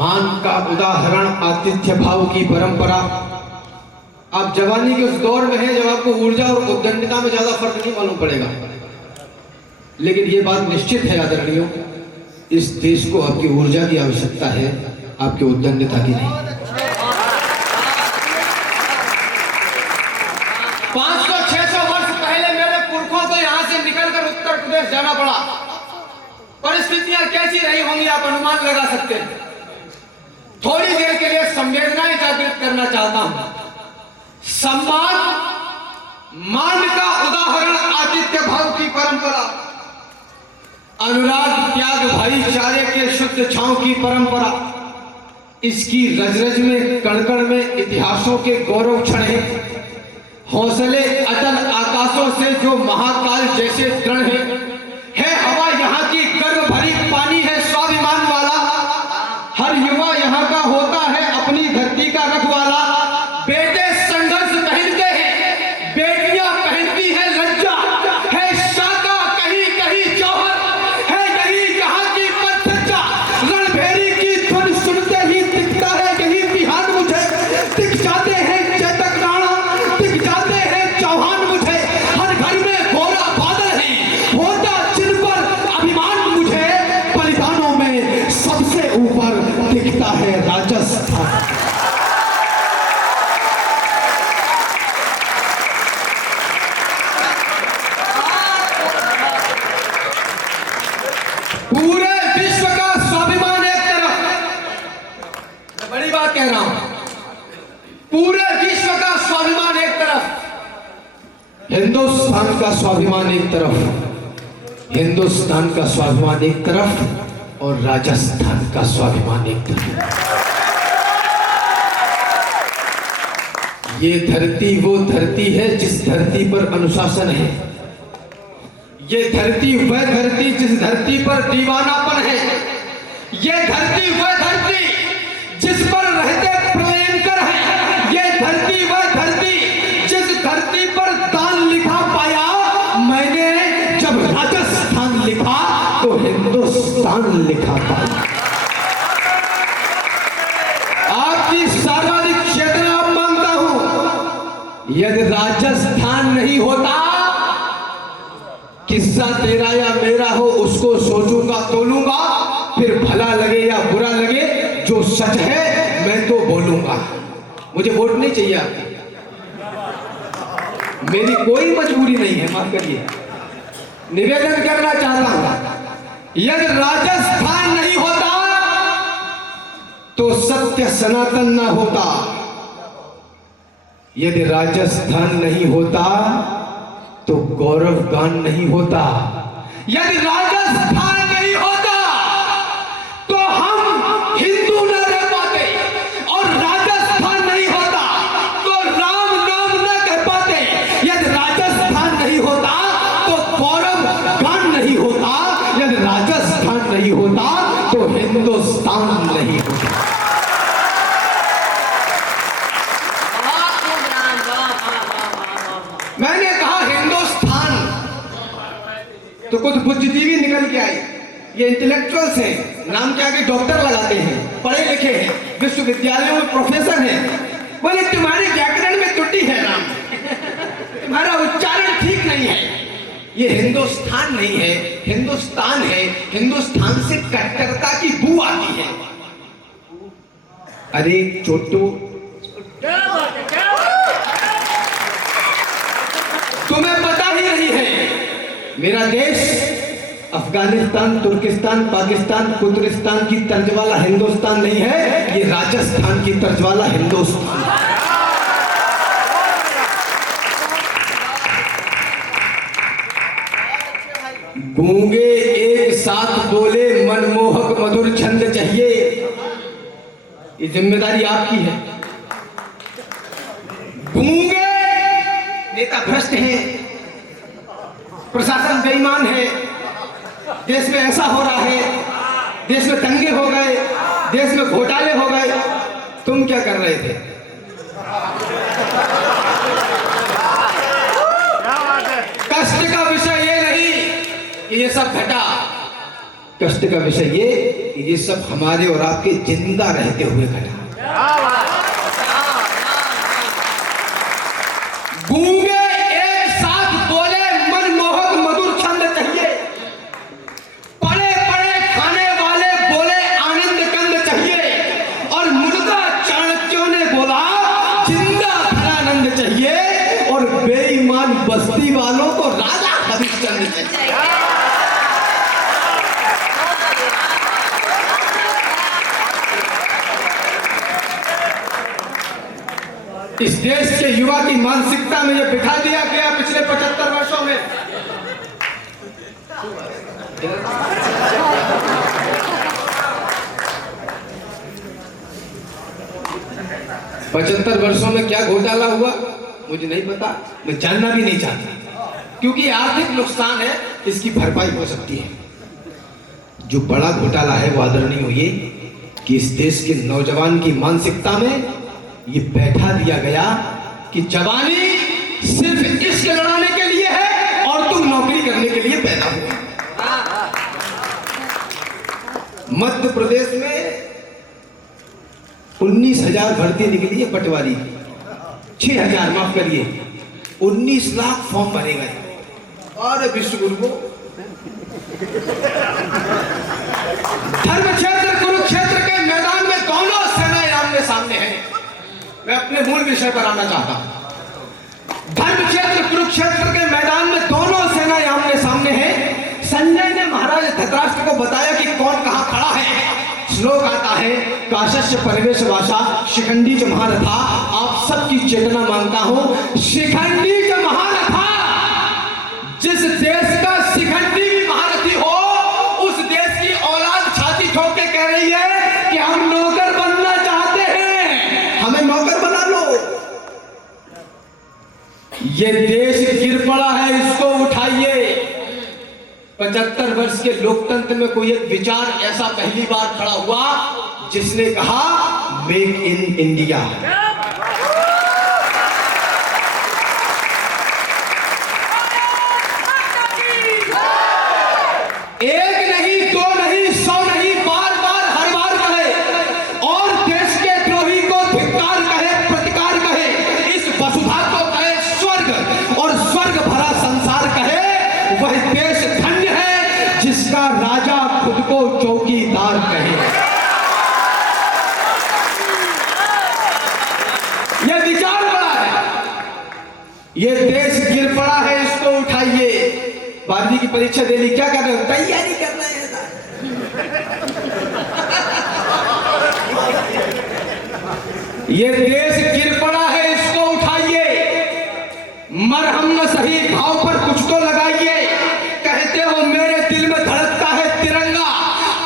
मान का उदाहरण आतिथ्य भाव की परंपरा। आप जवानी के उस दौर में हैं जब आपको ऊर्जा और उद्दंडता में ज्यादा फर्क नहीं मालूम पड़ेगा, लेकिन ये बात निश्चित है आदरणीयों, इस देश को आपकी ऊर्जा की आवश्यकता है, आपकी उद्दंडता की नहीं। 500-600 वर्ष पहले मेरे पुरखों को यहां से निकलकर उत्तर प्रदेश जाना पड़ा। परिस्थितियां कैसी रही होंगी आप अनुमान लगा सकते हैं। थोड़ी देर के लिए संवेदनाएं जागृत करना चाहता हूं। सम्मान, मान का उदाहरण आतिथ्य भाव की परंपरा, अनुराग त्याग भाईचारे के शुद्ध छांव की परंपरा, इसकी रज-रज में कण-कण में इतिहासों के गौरव क्षण है। हौसले अटल आकाशों से जो महाकाल जैसे दृढ़ है हवा यहाँ की गर्व भरी पानी है स्वाभिमान वाला। हर युवा यहाँ का होता है अपनी धरती का रखवाला। बेटे संघर्ष पहनते हैं, बेटियां पहनती है लज्जा, है शाका कहीं कहीं जौहर, है यही यहाँ की पत्थरचा। रणभेरी की धुन सुनते ही दिखता है यही बिहार मुझे, दिख जाते हैं चेतक राणा, दिख जाते हैं चौहान मुझे। हर घर में घोरा बादल है, होता जिन पर अभिमान मुझे। बलिदानों में सबसे ऊपर दिखता है राजस्थान। पूरे विश्व का स्वाभिमान एक तरफ, मैं बड़ी बात कह रहा हूं, पूरे विश्व का स्वाभिमान एक तरफ, हिंदुस्तान का स्वाभिमान एक तरफ, हिंदुस्तान का स्वाभिमान एक तरफ और राजस्थान का स्वाभिमान एक तरफ। ये धरती वो धरती है जिस धरती पर अनुशासन है। ये धरती वह धरती जिस धरती पर दीवानापन है। ये धरती वह धरती जिस पर रहते प्रलयंकर है। ये धरती वह धरती जिस धरती पर दान लिखा पाया मैंने। जब राजस्थान लिखा तो हिंदुस्तान लिखा पाया। आपकी सार्वजनिक चेतना अब मांगता हूं, यदि राजस्थान नहीं होता, किस्सा तेरा या मेरा हो उसको सोचूंगा तोलूंगा, फिर भला लगे या बुरा लगे, जो सच है मैं तो बोलूंगा। मुझे वोट नहीं चाहिए आपकी, मेरी कोई मजबूरी नहीं है, माफ करिए। निवेदन करना चाहता हूं, यदि राजस्थान नहीं होता तो सत्य सनातन ना होता। यदि राजस्थान नहीं होता तो गौरव गान नहीं होता। यदि राजस्थान नहीं होता तो हम हिंदू न रह पाते, और राजस्थान नहीं होता तो राम नाम न कह पाते। यदि राजस्थान नहीं होता तो गौरव गान नहीं होता। यदि राजस्थान नहीं होता तो हिंदुस्तान नहीं होता। मैंने कहा हिंदुस्तान तो कुछ बुद्धिजीवी निकल के आए। ये इंटेलेक्चुअल्स हैं, नाम के आगे डॉक्टर लगाते हैं, पढ़े लिखे हैं, विश्वविद्यालयों में प्रोफेसर हैं। बोले तुम्हारे व्याकरण में त्रुटि है राम, तुम्हारा उच्चारण ठीक नहीं है। ये हिंदुस्तान नहीं है, हिंदुस्तान है। हिंदुस्तान से कट्टरता की बू आती है। अरे छोटू, तुम्हें पता ही नहीं है, मेरा देश अफगानिस्तान, तुर्किस्तान, पाकिस्तान, कुतरिस्तान की तर्ज वाला हिंदुस्तान नहीं है, ये राजस्थान की तर्ज वाला हिंदुस्तान। गूंगे एक साथ बोले मनमोहक मधुर छंद चाहिए। ये जिम्मेदारी आपकी है। गूंगे नेता भ्रष्ट हैं, प्रशासन बेईमान है, देश में ऐसा हो रहा है, देश में दंगे हो गए, देश में घोटाले हो गए। तुम क्या कर रहे थे? कष्ट का विषय ये नहीं कि ये सब घटा, कष्ट का विषय ये ये सब हमारे और आपके जिंदा रहते हुए घटा। गूंगे एक साथ बोले मनमोहक मधुर छंद चाहिए, पड़े पड़े खाने वाले बोले आनंद कंद चाहिए, और मुर्दा चाणक्यों ने बोला जिंदा धनानंद चाहिए, और बेईमान बस्ती वालों को राजा हरिश्चंद्र चाहिए। इस देश के युवा की मानसिकता में यह बिठा दिया गया पिछले 75 वर्षों में। पचहत्तर वर्षों में क्या घोटाला हुआ मुझे नहीं पता, मैं जानना भी नहीं चाहता, क्योंकि आर्थिक नुकसान है, इसकी भरपाई हो सकती है। जो बड़ा घोटाला है वो आदरणीय हुई कि इस देश के नौजवान की मानसिकता में ये बैठा दिया गया कि जवानी सिर्फ इश्क लड़ाने के लिए है और तुम नौकरी करने के लिए पैदा हुए। मध्य प्रदेश में 19,000 भर्ती निकली है पटवारी, 6,000 माफ करिए, 19 लाख फॉर्म भरे गए। और विश्वगुरु को धर्म क्षेत्र कुरुक्षेत्र के मैदान में दोनों सेनाएं आमने सामने हैं। मैं अपने मूल विषय पर आना चाहता हूं। धर्म क्षेत्र कुरुक्षेत्र के मैदान में दोनों सेनाएं आमने सामने हैं। संजय ने महाराज धृतराष्ट्र को बताया कि कौन कहां खड़ा है। श्लोक आता है, काशस्य परिवेश वासा शिखंडी च महारथा, आप सबकी चेतना मांगता हूं। शिखंडी च महारथा, जिस देश का शिखंडी भी महारथी हो, उस देश की औलाद छाती ठोक के कह रही है कि हम नौकर बनना चाहते हैं, हमें नौकर बना लो। ये देश गिर पड़ा है, इसको उठाइए। 75 वर्ष के लोकतंत्र में कोई एक विचार ऐसा पहली बार खड़ा हुआ जिसने कहा मेक इन इंडिया। एक नहीं, दो नहीं, 100 नहीं, बार बार हर बार कहे, और देश के द्रोही को धिक्कार कहे, प्रतिकार कहे, इस वसुधा को कहे स्वर्ग, और स्वर्ग भरा संसार कहे। वह देश धन्य है जिसका राजा खुद को चौकीदार कहे। यह विचार बड़ा है। यह देश गिर पड़ा है, इसको उठाइए। 12वीं की परीक्षा देनी, क्या कर रहे हो? तैयारी कर रहे हैं। ये देश गिर पड़ा है, इसको उठाइए। मरहम न सही भाव पर कुछ तो लगाइए। कहते हो मेरे दिल में धड़कता है तिरंगा,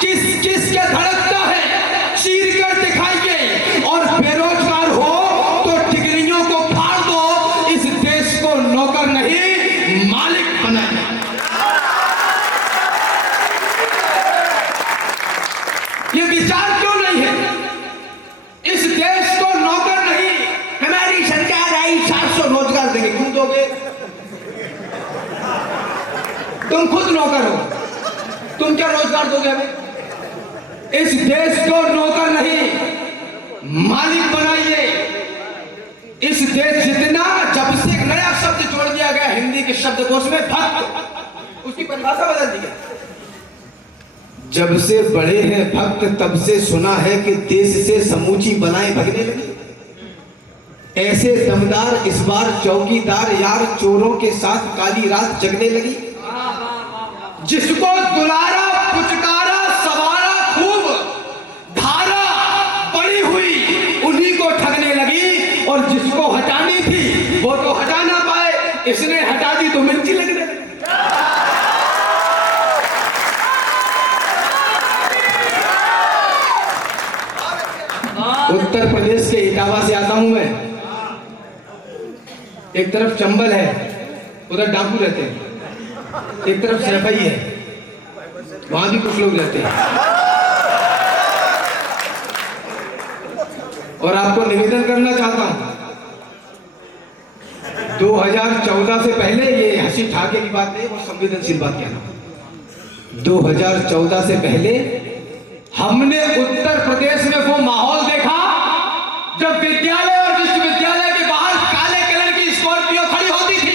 किस किस के धड़कता है चीर कर दिखाइए। और बेरोजगार हो तो डिग्रियों को फाड़ दो, इस देश को नौकर नहीं मालिक बनाइए। ये विचार क्यों नहीं है? इस देश को नौकर नहीं, हमारी सरकार आई 700 रोजगार देंगे, क्यों दोगे? तुम खुद नौकर हो, तुम क्या रोजगार दोगे हमें? इस देश को नौकर नहीं मालिक बनाइए। इस देश जितना, जब से एक नया शब्द जोड़ दिया गया हिंदी के शब्दकोश में, भक्त, उसकी परिभाषा बदल दी गई। जब से बड़े हैं भक्त, तब से सुना है कि देश से समूची बनाए भगने लगी। ऐसे दमदार इस बार चौकीदार यार चोरों के साथ काली रात जगने लगी। जिसको दुलारा पुचकारा सवारा खूब, धारा बड़ी हुई उन्हीं को ठगने लगी, और जिसको हटानी थी वो तो हटा ना पाए, इसने हटा दी तो मिर्ची लगने लगी। उत्तर प्रदेश के इटावा से आता हूं मैं। एक तरफ चंबल है, उधर डाकू रहते हैं, एक तरफ सैफई है, वहां भी कुछ लोग रहते हैं। और आपको निवेदन करना चाहता हूं, 2014 से पहले, ये हंसी ठाके की बात नहीं, वो संवेदनशील बात कहना। 2014 से पहले हमने उत्तर प्रदेश में वो माहौल देखा जब विद्यालय और विश्वविद्यालय के बाहर काले कलर की स्कॉर्पियो खड़ी होती थी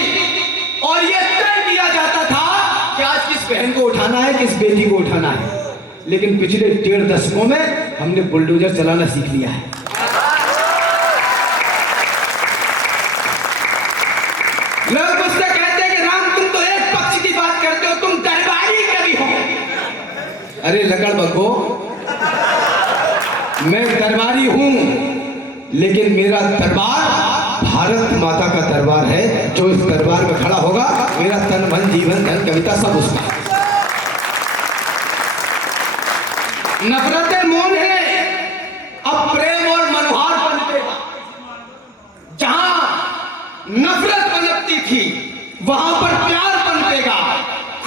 और ये तय किया जाता था कि आज किस बहन को उठाना है, किस बेटी को उठाना है। लेकिन पिछले 1.5 दशकों में हमने बुलडोजर चलाना सीख लिया है। लोग मुझसे कहते हैं कि राम तुम तो एक पक्ष की बात करते हो, तुम दरबारी कवि हो। अरे लकड़ बग्गो, मैं दरबारी हूं, लेकिन मेरा दरबार भारत माता का दरबार है। जो इस दरबार में खड़ा होगा, मेरा तन मन जीवन धन कविता सब उसका। नफरतें मौन है, अब प्रेम और मनोहार पनपेगा। जहां नफरत पनपती थी वहां पर प्यार पनपेगा।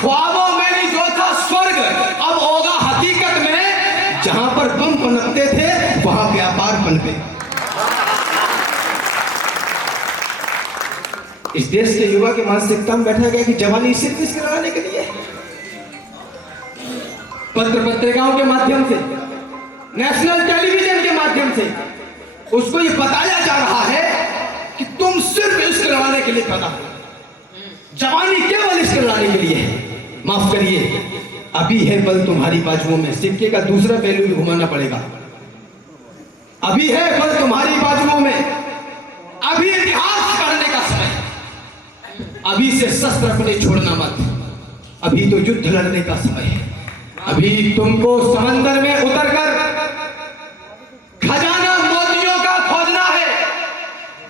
ख्वाबों में भी जो था स्वर्ग अब होगा हकीकत में। जहां पर बम पनपते थे वहां व्यापार पनपेगा। इस देश के युवा की मानसिकता में बैठा गया कि जवानी सिर्फ इसके लगाने के लिए। पत्र पत्रिकाओं के माध्यम से, नेशनल टेलीविजन के माध्यम से उसको ये बताया जा रहा है कि तुम सिर्फ इश्क लड़ाने के लिए पैदा हो। जवानी केवल इश्क लड़ाने के लिए है। माफ करिए, अभी है बल तुम्हारी बाजुओं में। सिक्के का दूसरा पहलू भी घुमाना पड़ेगा। अभी है बल तुम्हारी बाजुओं में। अभी इतिहास करने का समय। अभी से शस्त्र अपने छोड़ना मत। अभी तो युद्ध लड़ने का समय है। अभी तुमको समंदर में उतरकर खजाना मोतियों का खोजना है।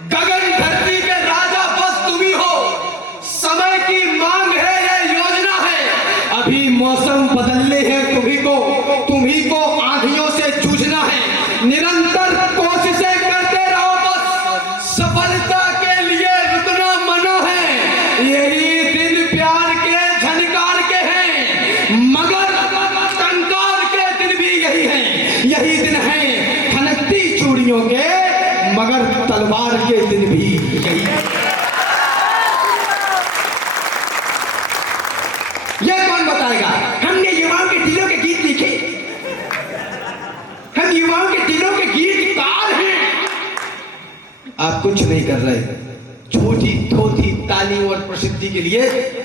गगन धरती के राजा बस तुम ही हो। समय की मांग है, ये योजना है। अभी मौसम बदलने हैं तुम्ही को आंधियों से जूझना है। निरंतर कोशिशें करते रहो, बस सफलता के लिए रुकना मना है। यही दिन प्यार के झनकार के हैं, मगर कंकार के दिन भी यही है। यही दिन है खनकती चूड़ियों के, मगर तलवार के दिन भी यही है। यह कौन बताएगा? हमने युवाओं के दिलों के गीत लिखे। हम युवाओं के दिलों के गीतकार हैं। आप कुछ नहीं कर रहे। छोटी थोथी ताली और प्रसिद्धि के लिए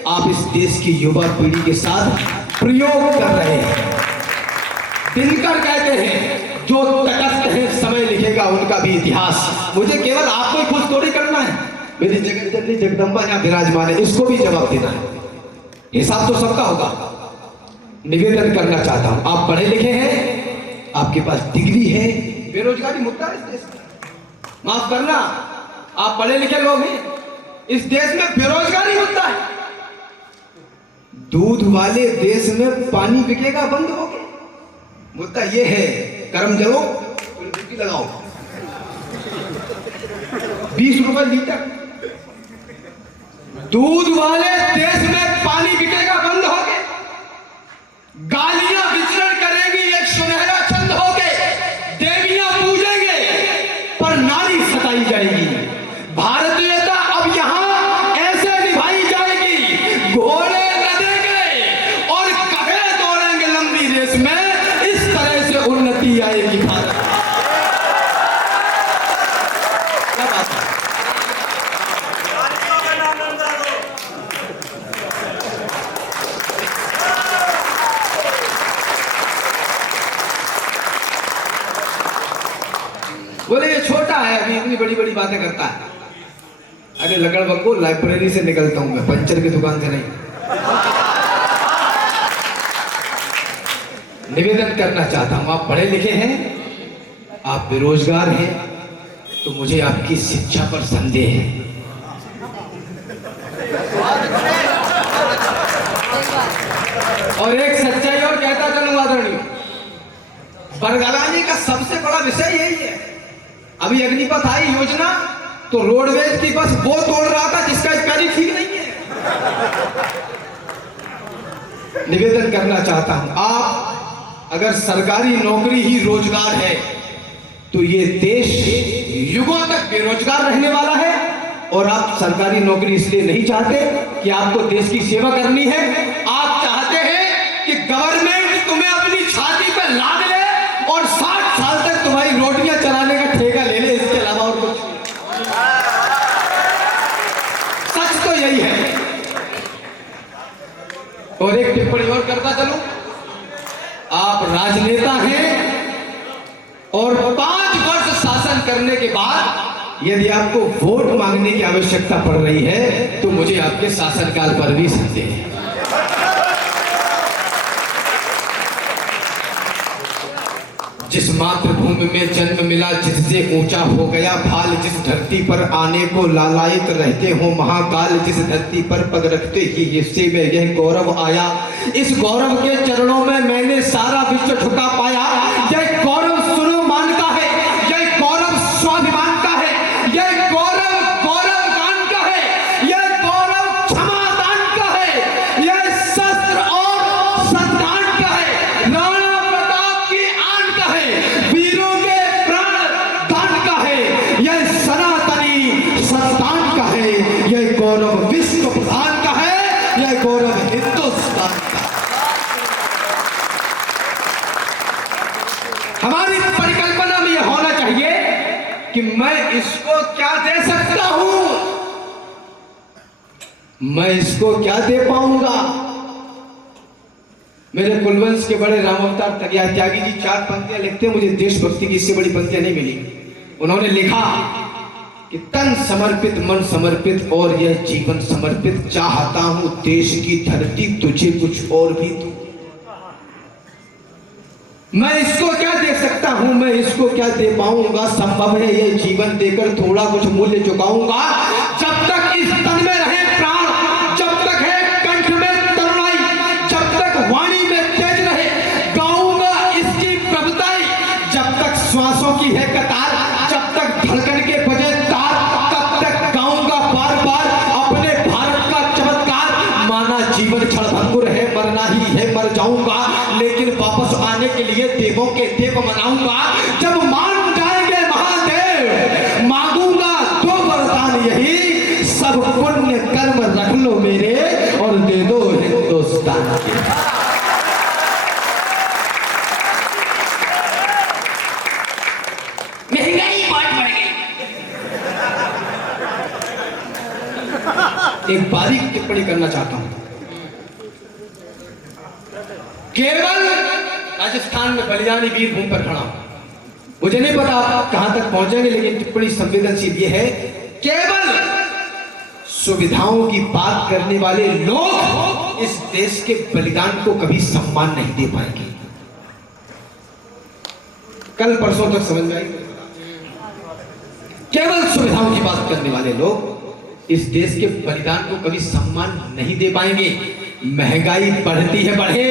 आप इस देश की युवा पीढ़ी के साथ प्रयोग कर रहे हैं। दिनकर कहते हैं जो तटस्थ है समय लिखेगा उनका भी इतिहास। मुझे केवल आपको ही खुश थोड़ी करना है। मेरी जगत जननी जगदम्बा यहाँ विराजमान है, इसको भी जवाब देना है। हिसाब तो सबका होगा। निवेदन करना चाहता हूं, आप पढ़े लिखे हैं, आपके पास डिग्री है। बेरोजगारी मुद्दा है इस देश में। माफ करना, आप पढ़े लिखे लोग हैं, इस देश में बेरोजगारी मुद्दा है। दूध वाले देश में पानी बिकेगा बंद हो गया। मुद्दा यह है, कर्म जलो ड्यूटी लगाओ। 20 रुपए लीटर दूध वाले देश में पानी बिकेगा बंद हो गए। गालियां विचरण करेंगी एक सुनहरा चंद हो गए। देवियां पूजेंगे पर नारी सताई जाएगी। भारतीयता अब यहां ऐसे निभाई जाएगी, घोड़े लदेंगे और कहे दौड़ेंगे लंबी रेस में। इस तरह से उन्नति आएगी भारत। क्या बात है? बोले ये छोटा है, अभी इतनी बड़ी बड़ी बातें करता है। अरे लकड़ बग्गो, लाइब्रेरी से निकलता हूं मैं, पंचर की दुकान से नहीं। निवेदन करना चाहता हूं, आप पढ़े लिखे हैं, आप बेरोजगार हैं, तो मुझे आपकी शिक्षा पर संदेह है। और एक सच्चाई और कहता चलूं आदरणीय, बरगलाने का सबसे बड़ा विषय यही है। अभी अग्निपथ आई योजना, तो रोडवेज की बस वो तोड़ रहा था जिसका स्पेलिंग ठीक नहीं है। निवेदन करना चाहता हूं, आप अगर सरकारी नौकरी ही रोजगार है तो ये देश युगों तक बेरोजगार रहने वाला है। और आप सरकारी नौकरी इसलिए नहीं चाहते कि आपको देश की सेवा करनी है। आप चाहते हैं कि गवर्नमेंट तुम्हें अपनी छाती पर लाद ले और 60 साल तक तुम्हारी रोटियां चलाने का ठेका ले ले, इसके अलावा और कुछ नहीं। सच तो यही है। और एक टिप्पणी और करता चलूं, आप राजनेता हैं और 5 वर्ष शासन करने के बाद यदि आपको वोट मांगने की आवश्यकता पड़ रही है तो मुझे आपके शासनकाल पर भी संदेह है। जिस मातृभूमि में जन्म मिला, जिससे ऊंचा हो गया भाल, जिस धरती पर आने को लालायित रहते हो महाकाल, जिस धरती पर पग रखते ही हिस्से में यह गौरव आया, इस गौरव के चरणों में मैंने सारा विश्व झुका पाया। यह गौरव सुनो मान का है, यह गौरव स्वाभिमान का है, यह गौरव गौरव गान का है, यह गौरव क्षमादान का है, यह शस्त्र और संतान का है, राणा प्रताप की आन का है, वीरों के प्राण दान का है, यह सनातनी संतान का है, यह गौरव विश्व प्रधान का है, यह गौरव हिंदुस्तान का। हमारी परिकल्पना में यह होना चाहिए कि मैं इसको क्या दे सकता हूं, मैं इसको क्या दे पाऊंगा। मेरे कुलवंश के बड़े राम अवतार त्यागी जी 4 पंक्तियां लिखते हैं, मुझे देशभक्ति की इससे बड़ी पंक्तियां नहीं मिली। उन्होंने लिखा कि तन समर्पित मन समर्पित और यह जीवन समर्पित, चाहता हूं देश की धरती तुझे कुछ और भी दूं। मैं इसको क्या दे सकता हूं, मैं इसको क्या दे पाऊंगा, संभव है यह जीवन देकर थोड़ा कुछ मूल्य चुकाऊंगा। जब तक इस तन में रहे प्राण, जब तक है कंठ में तरुणाई, जब तक वाणी में तेज रहे, गाऊंगा इसकी प्रभुताई। जब तक श्वासों की है कतार, जब तक धड़कन के बजे तार, तब तक गाऊंगा बार बार अपने भारत का चमत्कार। माना जीवन क्षणभंगुर है, मरना ही है, मर जाऊंगा, लेकिन वापस आने के लिए देवों के देव मनाऊंगा। जब मान जाएंगे महादेव, मांगूंगा 2 वरदान यही, सब पुण्य कर्म रख लो मेरे और दे दो हिंदुस्तान के। महंगाई बहुत बढ़ गई। एक बारीक टिप्पणी करना चाहता हूं। केवल राजस्थान में बलिदानी वीर भूमि पर खड़ा हूं, मुझे नहीं पता आप कहां तक पहुंचेंगे, लेकिन टिप्पणी संवेदनशील ये है, केवल सुविधाओं की बात करने वाले लोग इस देश के बलिदान को कभी सम्मान नहीं दे पाएंगे। कल परसों तक समझ में आई। केवल सुविधाओं की बात करने वाले लोग इस देश के बलिदान को कभी सम्मान नहीं दे पाएंगे। महंगाई बढ़ती है, बढ़े,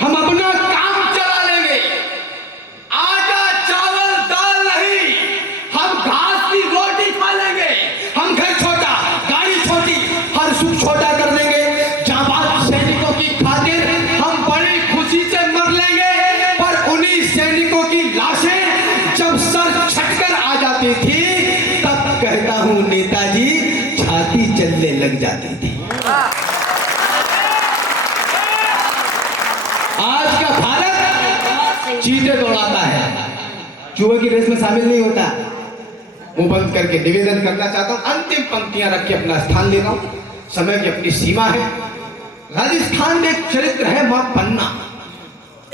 हम अपना काम चला लेंगे। आटा चावल दाल नहीं, हम घास की रोटी खा लेंगे। हम घर छोटा, गाड़ी छोटी, हर सुख छोटा कर देंगे। जाबाज सैनिकों की खातिर हम बड़ी खुशी से मर लेंगे। पर उन्हीं सैनिकों की लाशें जब सर छटकर आ जाती थी, तब कहता हूं नेताजी छाती चलने लग जाती थी। आज का भारत चीटे दौड़ाता है, चूहे की रेस में शामिल नहीं होता। मुंह बंद करके निवेदन करना चाहता हूं, अंतिम पंक्तियां रख के अपना स्थान ले रहा हूं, समय की अपनी सीमा है। राजस्थान में एक चरित्र है मां पन्ना,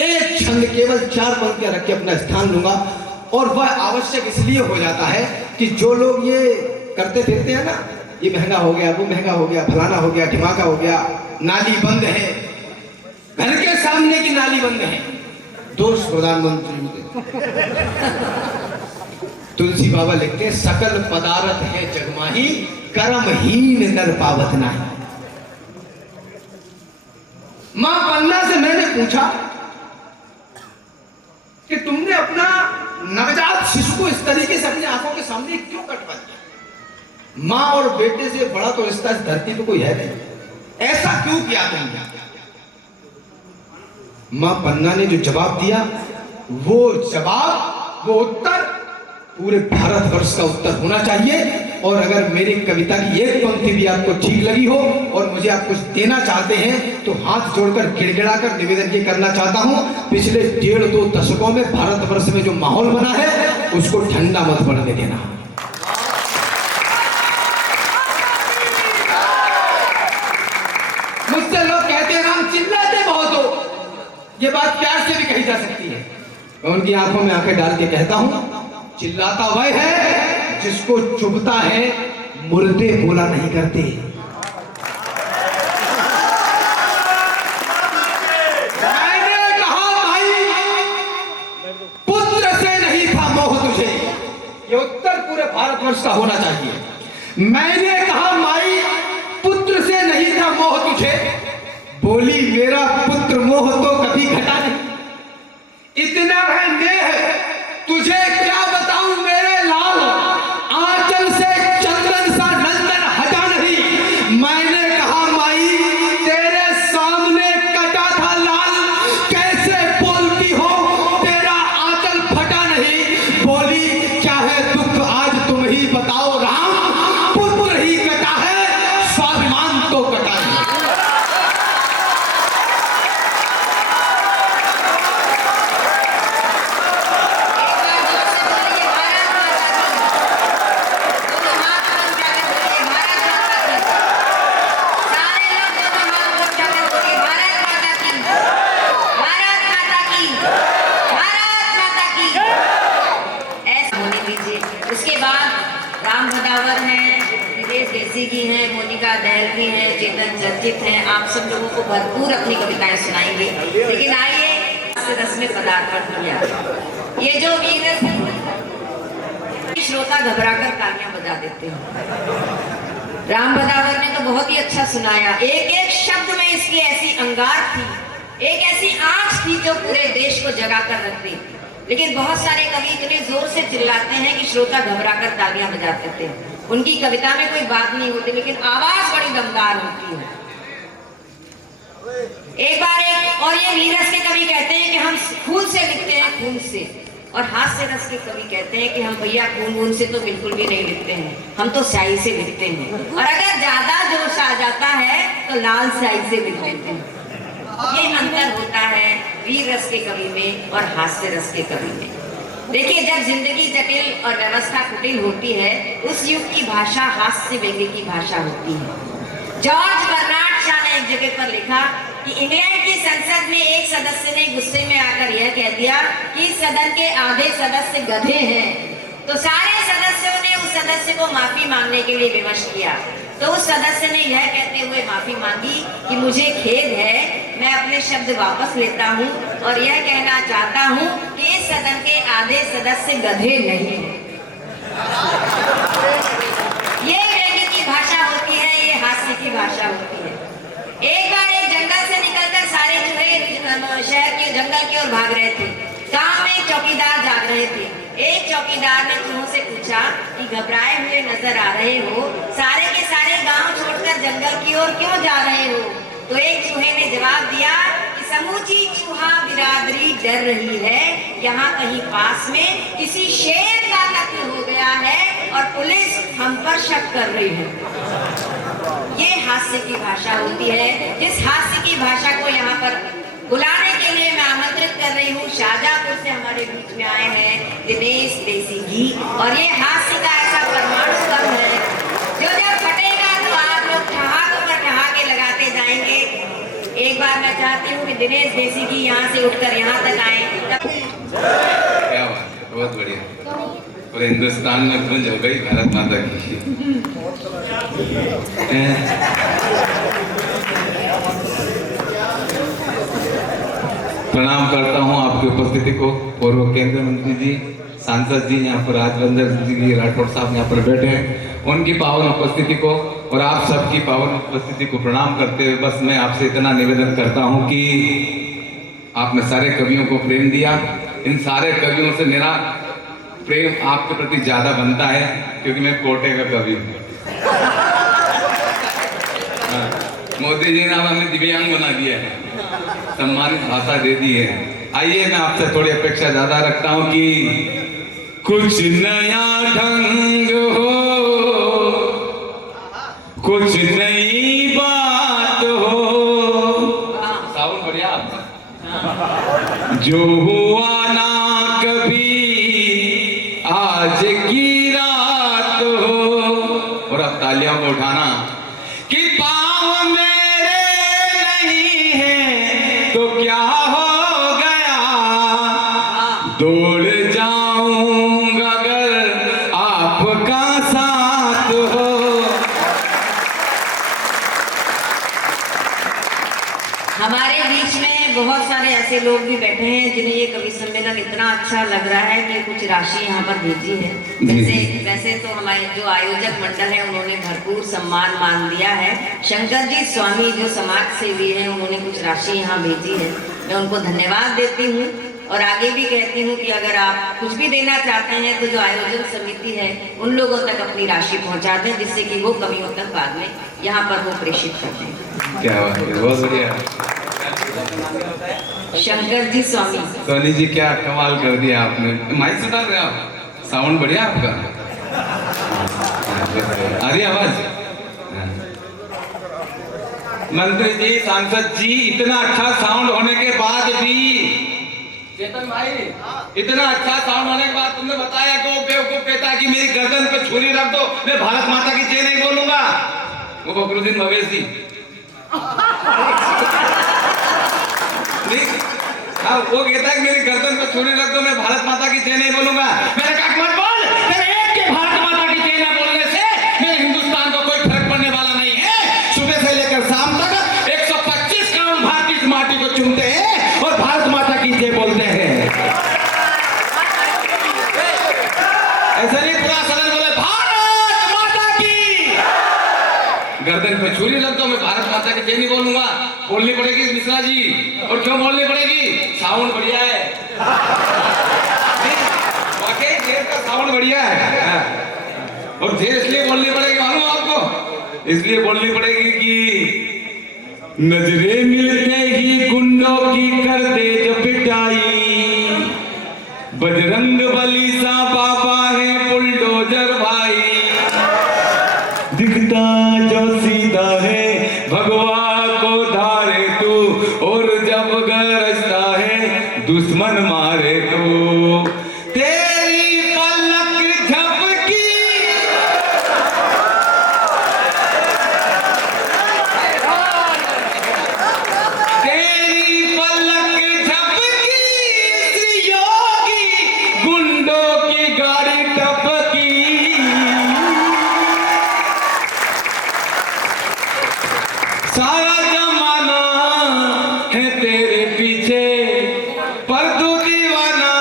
एक छंद केवल 4 पंक्तियां रख के अपना स्थान लूंगा। और वह आवश्यक इसलिए हो जाता है कि जो लोग ये करते फिरते हैं ना, ये महंगा हो गया, वो महंगा हो गया, फलाना हो गया, ढिमाका हो गया, नाली बंद है, घर के सामने की नाली बंद है, दोष प्रधानमंत्री तुलसी बाबा लिखते हैं, सकल पदार्थ है जगमाही, कर्महीन नर पावत नाही। मां पन्ना से मैंने पूछा कि तुमने अपना नवजात शिशु को इस तरीके से अपनी आंखों के सामने क्यों कटवा दिया? मां और बेटे से बड़ा तो रिश्ता इस धरती पे कोई है नहीं, ऐसा क्यों किया तुमने? मां पन्ना ने जो जवाब दिया, वो जवाब, वो उत्तर पूरे भारतवर्ष का उत्तर होना चाहिए। और अगर मेरी कविता की एक पंक्ति भी आपको ठीक लगी हो और मुझे आप कुछ देना चाहते हैं तो हाथ जोड़कर गिड़गिड़ाकर निवेदन ये करना चाहता हूं, पिछले 1.5-2 दशकों में भारतवर्ष में जो माहौल बना है उसको ठंडा मत पड़ने देना। मुझसे लोग कहते हैं राम चिल्लाते बहुत हो, ये बात प्यार से भी कही जा सकती है। मैं उनकी आंखों में आंखें डाल के कहता हूं, चिल्लाता वह है जिसको चुभता है, मुर्दे बोला नहीं करते। मैंने कहा भाई पुत्र से नहीं था मोह तुझे, ये उत्तर पूरे भारतवर्ष का होना चाहिए। मैंने कहा माई पुत्र से नहीं था मोह तुझे, बोली मेरा पुत्र मोह तो कभी घटा नहीं। इतना है नेह तुझे क्या बताऊं मेरे लाल, आंचल से चंदन सा नंदन हटा नहीं। मैंने कहा माई तेरे सामने कटा था लाल, कैसे बोलती हो तेरा आंचल फटा नहीं। बोली चाहे दुख आज तुम ही बताओ राम, पुत्र ही कटा है स्वाभिमान तो कटा नहीं। की हैं, मोनिका दहल की हैं, चेतन चर्चित हैं, आप सब लोगों को भरपूर अपनी कविताएं सुनाएंगे। लेकिन आइए रस में पदार्पण किया। ये जो वीर श्रोता घबराकर तालियां बजा देते हैं। राम भदावर ने तो बहुत ही अच्छा सुनाया, एक एक शब्द में इसकी ऐसी अंगार थी, एक ऐसी आंच थी जो पूरे देश को जगा कर रखती। लेकिन बहुत सारे कवि इतने जोर से चिल्लाते हैं कि श्रोता घबराकर तालियां बजाते थे। उनकी कविता में कोई बात नहीं होती, लेकिन आवाज बड़ी दमदार होती है। एक बार एक और ये वीरस के कवि कहते हैं कि हम खून से लिखते हैं, खून से, और हास्य रस के कवि कहते हैं कि हम भैया खून वून से तो बिल्कुल भी नहीं लिखते हैं, हम तो स्याही से लिखते हैं, और अगर ज्यादा जोश आ जाता है तो लाल स्याही से लिख लेते हैं। ये अंतर होता है वीर रस के कवि में और हास्य रस के कवि में। देखिए, जब जिंदगी जटिल और व्यवस्था कुटिल होती है, उस युग की भाषा हास्य व्यंग्य की भाषा होती है। जॉर्ज बर्नार्ड शॉ ने एक जगह पर लिखा कि इंग्लैंड की संसद में एक सदस्य ने गुस्से में आकर यह कह दिया कि सदन के आधे सदस्य गधे हैं। तो सारे सदस्यों ने उस सदस्य को माफी मांगने के लिए विवश किया। तो उस सदस्य ने यह कहते हुए माफी मांगी कि मुझे खेद है, मैं अपने शब्द वापस लेता हूँ और यह कहना चाहता हूँ कि इस सदन के आधे सदस्य गधे नहीं हैं। ये व्यंग्य की भाषा होती है, ये हास्य की भाषा होती है। एक बार एक जंगल से निकलकर सारे चूहे शहर के जंगल की ओर भाग रहे थे। गांव में एक चौकीदार जाग रहे थे। एक चौकीदार ने चूहों से पूछा कि घबराए हुए नजर आ रहे हो, सारे के सारे गांव छोड़कर जंगल की ओर क्यों जा रहे हो? तो एक चूहे ने जवाब दिया कि समूची चूहा बिरादरी डर रही है, यहाँ कहीं पास में किसी शेर का कत्ल हो गया है और पुलिस हम पर शक कर रही है। ये हास्य की भाषा होती है। जिस हास्य की भाषा को यहाँ पर बुलाने के लिए मैं आमंत्रित कर रही हूँ, शाहजहांपुर से हमारे बीच में आए हैं दिनेश देसी जी, और ये हास्य का ऐसा परमाणु बम है जो जब फटेगा तो आप लोग ठहाकों पर ठहाके लगाते जाएंगे। एक बार मैं चाहती हूँ कि दिनेश देसी जी यहाँ से उठकर यहाँ तक आए। क्या बात है, बहुत बढ़िया। और हिंदुस्तान में गूंज हो गई भारत माता की। प्रणाम करता हूं आपकी उपस्थिति को। पूर्व केंद्रीय मंत्री जी, सांसद जी यहाँ पर, राजवंदर जी राठौड़ साहब यहाँ पर बैठे हैं, उनकी पावन उपस्थिति को और आप सबकी पावन उपस्थिति को प्रणाम करते हुए बस मैं आपसे इतना निवेदन करता हूं कि आपने सारे कवियों को प्रेम दिया। इन सारे कवियों से मेरा प्रेम आपके प्रति ज्यादा बनता है क्योंकि मैं कोटे का कवि हूँ। मोदी जी ने हमें दिव्यांग बना दिया है, सम्मानित भाषा दे दी है। आइए, मैं आपसे थोड़ी अपेक्षा ज्यादा रखता हूं कि कुछ नया ढंग हो कुछ नई बात हो, साउंड बढ़िया, जो हुआ ना कभी आज की रात हो। और अब तालियों को उठाना कि पाँव मेरे नहीं है तो क्या हो गया, दौड़ जाऊंगा अगर आपका साथ हो। हमारे बीच में बहुत सारे ऐसे लोग भी बैठे हैं जिन्हें ये कवि सम्मेलन इतना अच्छा लग रहा है कि कुछ राशि यहाँ पर भेजी है। वैसे तो हमारे जो आयोजक मंडल है उन्होंने भरपूर सम्मान मान दिया है। शंकर जी स्वामी जो समाज सेवी हैं उन्होंने कुछ राशि यहाँ भेजी है, मैं उनको धन्यवाद देती हूँ। और आगे भी कहती हूँ कि अगर आप कुछ भी देना चाहते हैं तो जो आयोजन समिति है उन लोगों तक अपनी राशि पहुँचा दें, जिससे कि वो कवियों तक बाद में यहाँ पर वो प्रेषित कर दें। क्या बात है, बहुत बढ़िया। शंकर जी स्वामी। सोनी जी क्या कमाल कर दिया आपने। माइक से डाल रहे आप, साउंड बढ़िया आपका, आ रही आवाज। मंत्री जी, सांसद जी, इतना अच्छा साउंड होने के बाद भी, चेतन भाई, इतना अच्छा साउंड होने के बाद तुमने बताया कि वो बेवकूफ कहता है कि मेरी गर्दन पे छुरी रख दो, मैं भारत माता की जय नहीं बोलूंगा। वो फखरुद्दीन मवेशी, हाँ, वो कहता है कि मेरी गर्दन पे छुरी रख दो, मैं भारत माता की जय नहीं बोलूंगा। मैंने कहा मत बोल, तेरे एक के भारत माता की जय न बोलने से मेरे हिंदुस्तान को कोई फर्क पड़ने वाला नहीं है। सुबह से लेकर शाम तक 125 करोड़ भारतीय इस माटी को चूमते हैं और भारत माता की जय बोलते हैं। ऐसा नहीं पूरा सदन बोले भारत माता की, गर्दन पे छुरी रख दो, मैं भारत माता की जय नहीं बोलूंगा। बोलनी पड़ेगी मिश्रा जी, और क्यों बोलनी पड़ेगी? साउंड बढ़िया है, वाकई देश का साउंड बढ़िया है। और देश इसलिए बोलनी पड़ेगी मालूम आपको, इसलिए बोलनी पड़ेगी कि नजरें मिलते ही गुंडों की कर दे जो पिटाई, बजरंग बली सा बाबा है बुलडोजर भाई, दिखता जो सीधा है भगवा को धारे तू, और जब गरजता है दुश्मन मारे तू। तेरी पलक झपकी, तेरी पलक झपकी, श्री योगी गुंडों की गाड़ी टपकी। सारा जमाना है तेरे पीछे पर तू दीवाना।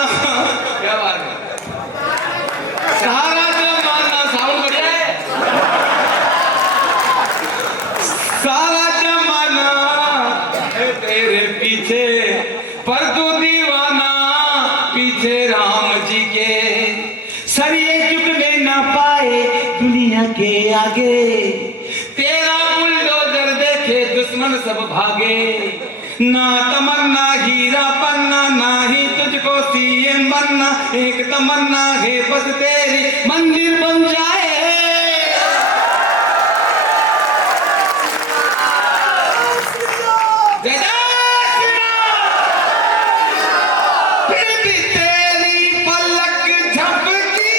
क्या बात है, सारा जमाना, साउंड बढ़िया है, सारा जमाना है तेरे पीछे पर तू दीवाना, पीछे राम जी के सर ये झुकने ना पाए दुनिया के आगे, तेरा बुलडोजर देखे दुश्मन सब भागे। ना तमन्ना हीरा पन्ना, ना ही तुझको सीएम बनना, एक तमन्ना है बस तेरी मंदिर बन जाए। जय जय श्री राम। फिर भी तेरी पलक झपकी,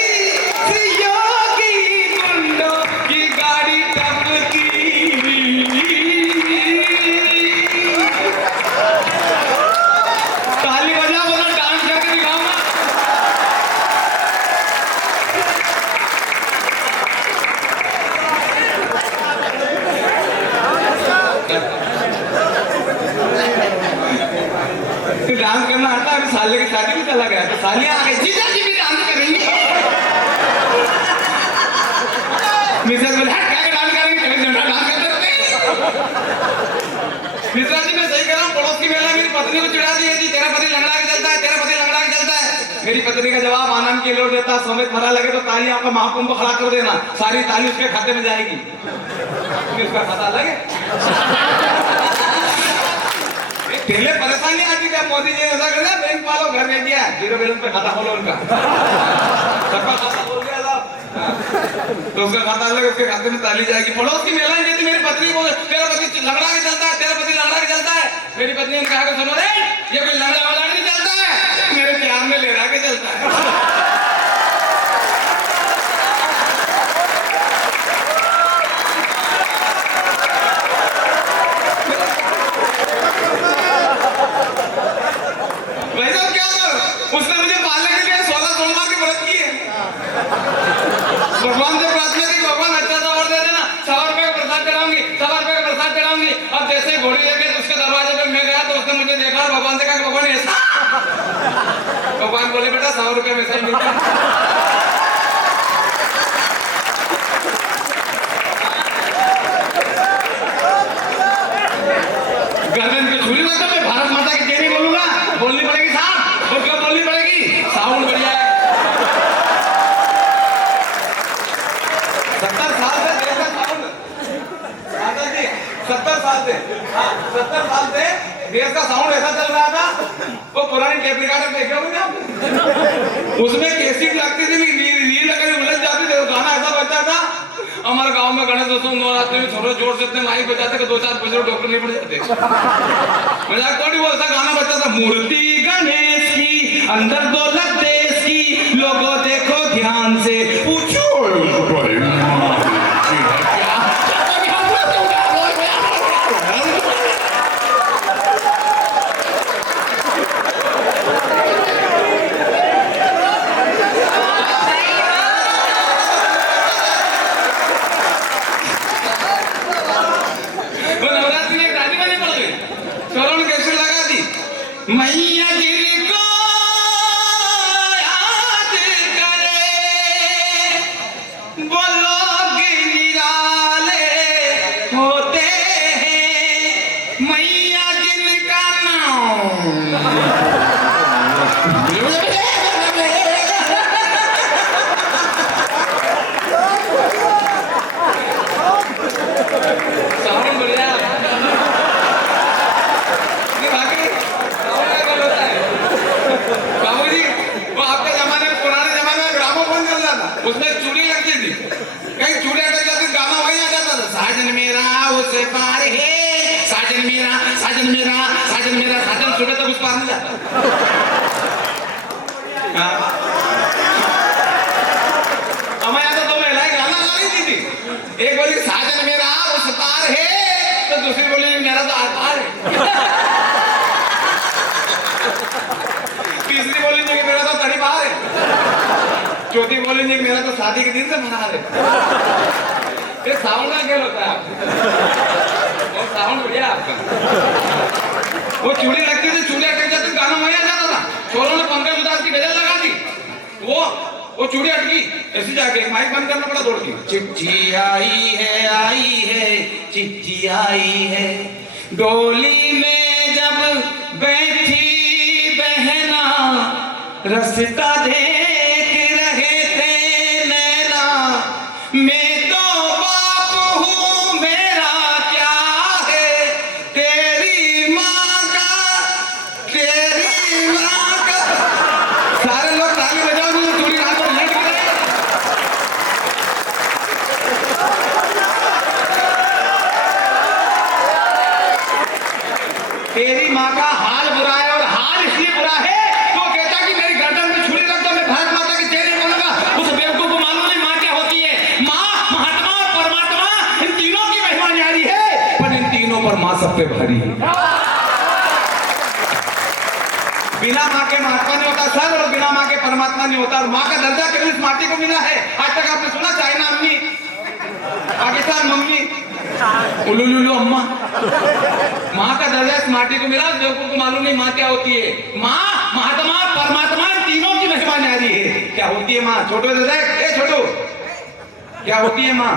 श्री योगी गुंडों की गाड़ी टपकी। ताली बजा, बोलो डांस करके दिखाओ। डांस करना आता है, साले की शादी में चला गया तो सालियां आ गई, जीजा जी भी डांस करेंगे। मिसेस बोले हट, क्या डांस करेंगे, 24 घंटा डांस करते रहते हैं। मिश्रा जी मैं सही कह रहा हूँ, पड़ोस की महिला मेरी पत्नी को चिढ़ा दी है जी, तेरा पति लंगड़ा के चलता है, तेरा पति लंगड़ा के चलता है। मेरी पत्नी का जवाब आनंद की लोट देता, समेत भरा लगे तो ताली आपका महाकुंभ खड़ा कर देना, सारी ताली उसके खाते में जाएगी। उसका खाता अलग पहले परेशानी आती थी, मोदी जी ऐसा कर बैंक वालों घर भेज दिया, 0 बैलेंस पे खाता खोलो उनका, सबका खाता खोल दिया साहब। तो उसका खाता अलग, उसके खाते में ताली जाएगी। पड़ोस की महिलाएं कहती मेरी पत्नी को तेरा पति लंगड़ा के चलता है, तेरा पति लंगड़ा के चलता है। मेरी पत्नी ने कहा कि सुनो रे, ये कोई लंगड़ा वाला नहीं चलता है, मेरे प्यार में ले रहा के चलता है। भाई साहब क्या कर, उसने मुझे पालने के लिए 16 सोमवार की व्रत की है। भगवान से प्रार्थना की भगवान अच्छा सा और दे देना, 100 रुपए का प्रसाद चढ़ाऊंगी, 100 रुपए का प्रसाद चढ़ाऊंगी। अब जैसे ही घोड़ी लेके उसके दरवाजे पे मैं गया तो उसने मुझे देखा और भगवान से कहा कि भगवान ऐसा। भगवान बोले बेटा 100 रुपए में सही मिलता है। गर्दन पे छुरी रखता मैं भारत माता की जय नहीं बोलूंगा, बोलनी पड़ेगी साहब। और क्यों बोलनी पड़ेगी? साउंड बढ़िया है। 70 साल से देश का साउंड, दादा जी 70 साल से, हाँ 70 साल से देश का साउंड ऐसा चल रहा था। वो पुरानी टेप रिकॉर्डर देखे होंगे आप, उसमें कैसेट लगती थी, रील लगा उलझ जाती थी, गाना ऐसा बजता था। हमारे गांव में गणेश उत्सव नवरात्रि में छोटे जोर से इतने माइक बजाते कि 2-4 बजे डॉक्टर नहीं पड़ जाते। मजाक थोड़ी, वो ऐसा गाना बजता था, मूर्ति गणेश की अंदर दौलत देश की, लोगों देखो ध्यान से पूछो मैया गिर को याद करे, वो लोग निराले होते हैं, मैया गिर का नाम। साउंड बढ़िया बाबूजी, वो आपके जमाने में, पुराने जमाने में ग्रामोफोन चल रहा था, उसमें चूड़ी लगती थी, कहीं चूड़ी अटक जाती, गाना वही आ जाता था, साजन मेरा उस पार है, साजन मेरा, साजन मेरा, साजन मेरा, साजन सुबह तक उस पार नहीं जाता। हमारे यहाँ तो महिलाएं गाना गा रही थी, एक बोली साजन मेरा उस पार है, तो दूसरी बोली मेरा तो आर पार है। तीसरी बोलेंगे कि मेरा तो तड़ी बाहर है, चौथी बोलेंगे कि मेरा तो शादी के दिन से बाहर है। ये साउंड का खेल होता है आपका, और साउंड बढ़िया आपका। वो चूड़ी लगती थी, चूड़ी अटक जाती, गाना वही आ जाता था। छोरों ने पंकज उदास की गजल लगा दी, वो चूड़ी अटकी, ऐसी जाके माइक बंद करना पड़ा दौड़ के। चिट्ठी आई है, चिट्ठी आई है, डोली में जब बैठी बहना, रास्ता देख रहे थे नैना, मैं तो बाप हूँ, मेरा क्या है, तेरी माँ का। सारे लोग ताली बजाओ, मुझे थोड़ी रात को लेट गए। तेरी माँ का हाल बुरा है, और हाल इसलिए बुरा है तो कहता कि मेरी गर्दन पे छुरी रख दो, मैं भारत माता की जय नहीं बोलूंगा। उस बेवकूफ को मालूम नहीं माँ क्या होती है। माँ, महात्मा और परमात्मा, इन तीनों की महिमा न्यारी है, पर इन तीनों पर माँ सब पे भारी है। बिना माँ के महात्मा नहीं होता सर, और बिना माँ के परमात्मा नहीं होता। और माँ का दर्जा केवल इस माटी को मिला है। आज तक आपने सुना चाइना अम्मी, पाकिस्तान मम्मी, उलुलुलु अम्मा। माँ का दर्जा इस माटी को मिला, बेवकूफ को मालूम नहीं माँ क्या होती है। माँ, महात्मा, परमात्मा, तीनों की महिमा न्यारी है। क्या होती है माँ? छोटू ए छोटू, क्या होती है माँ?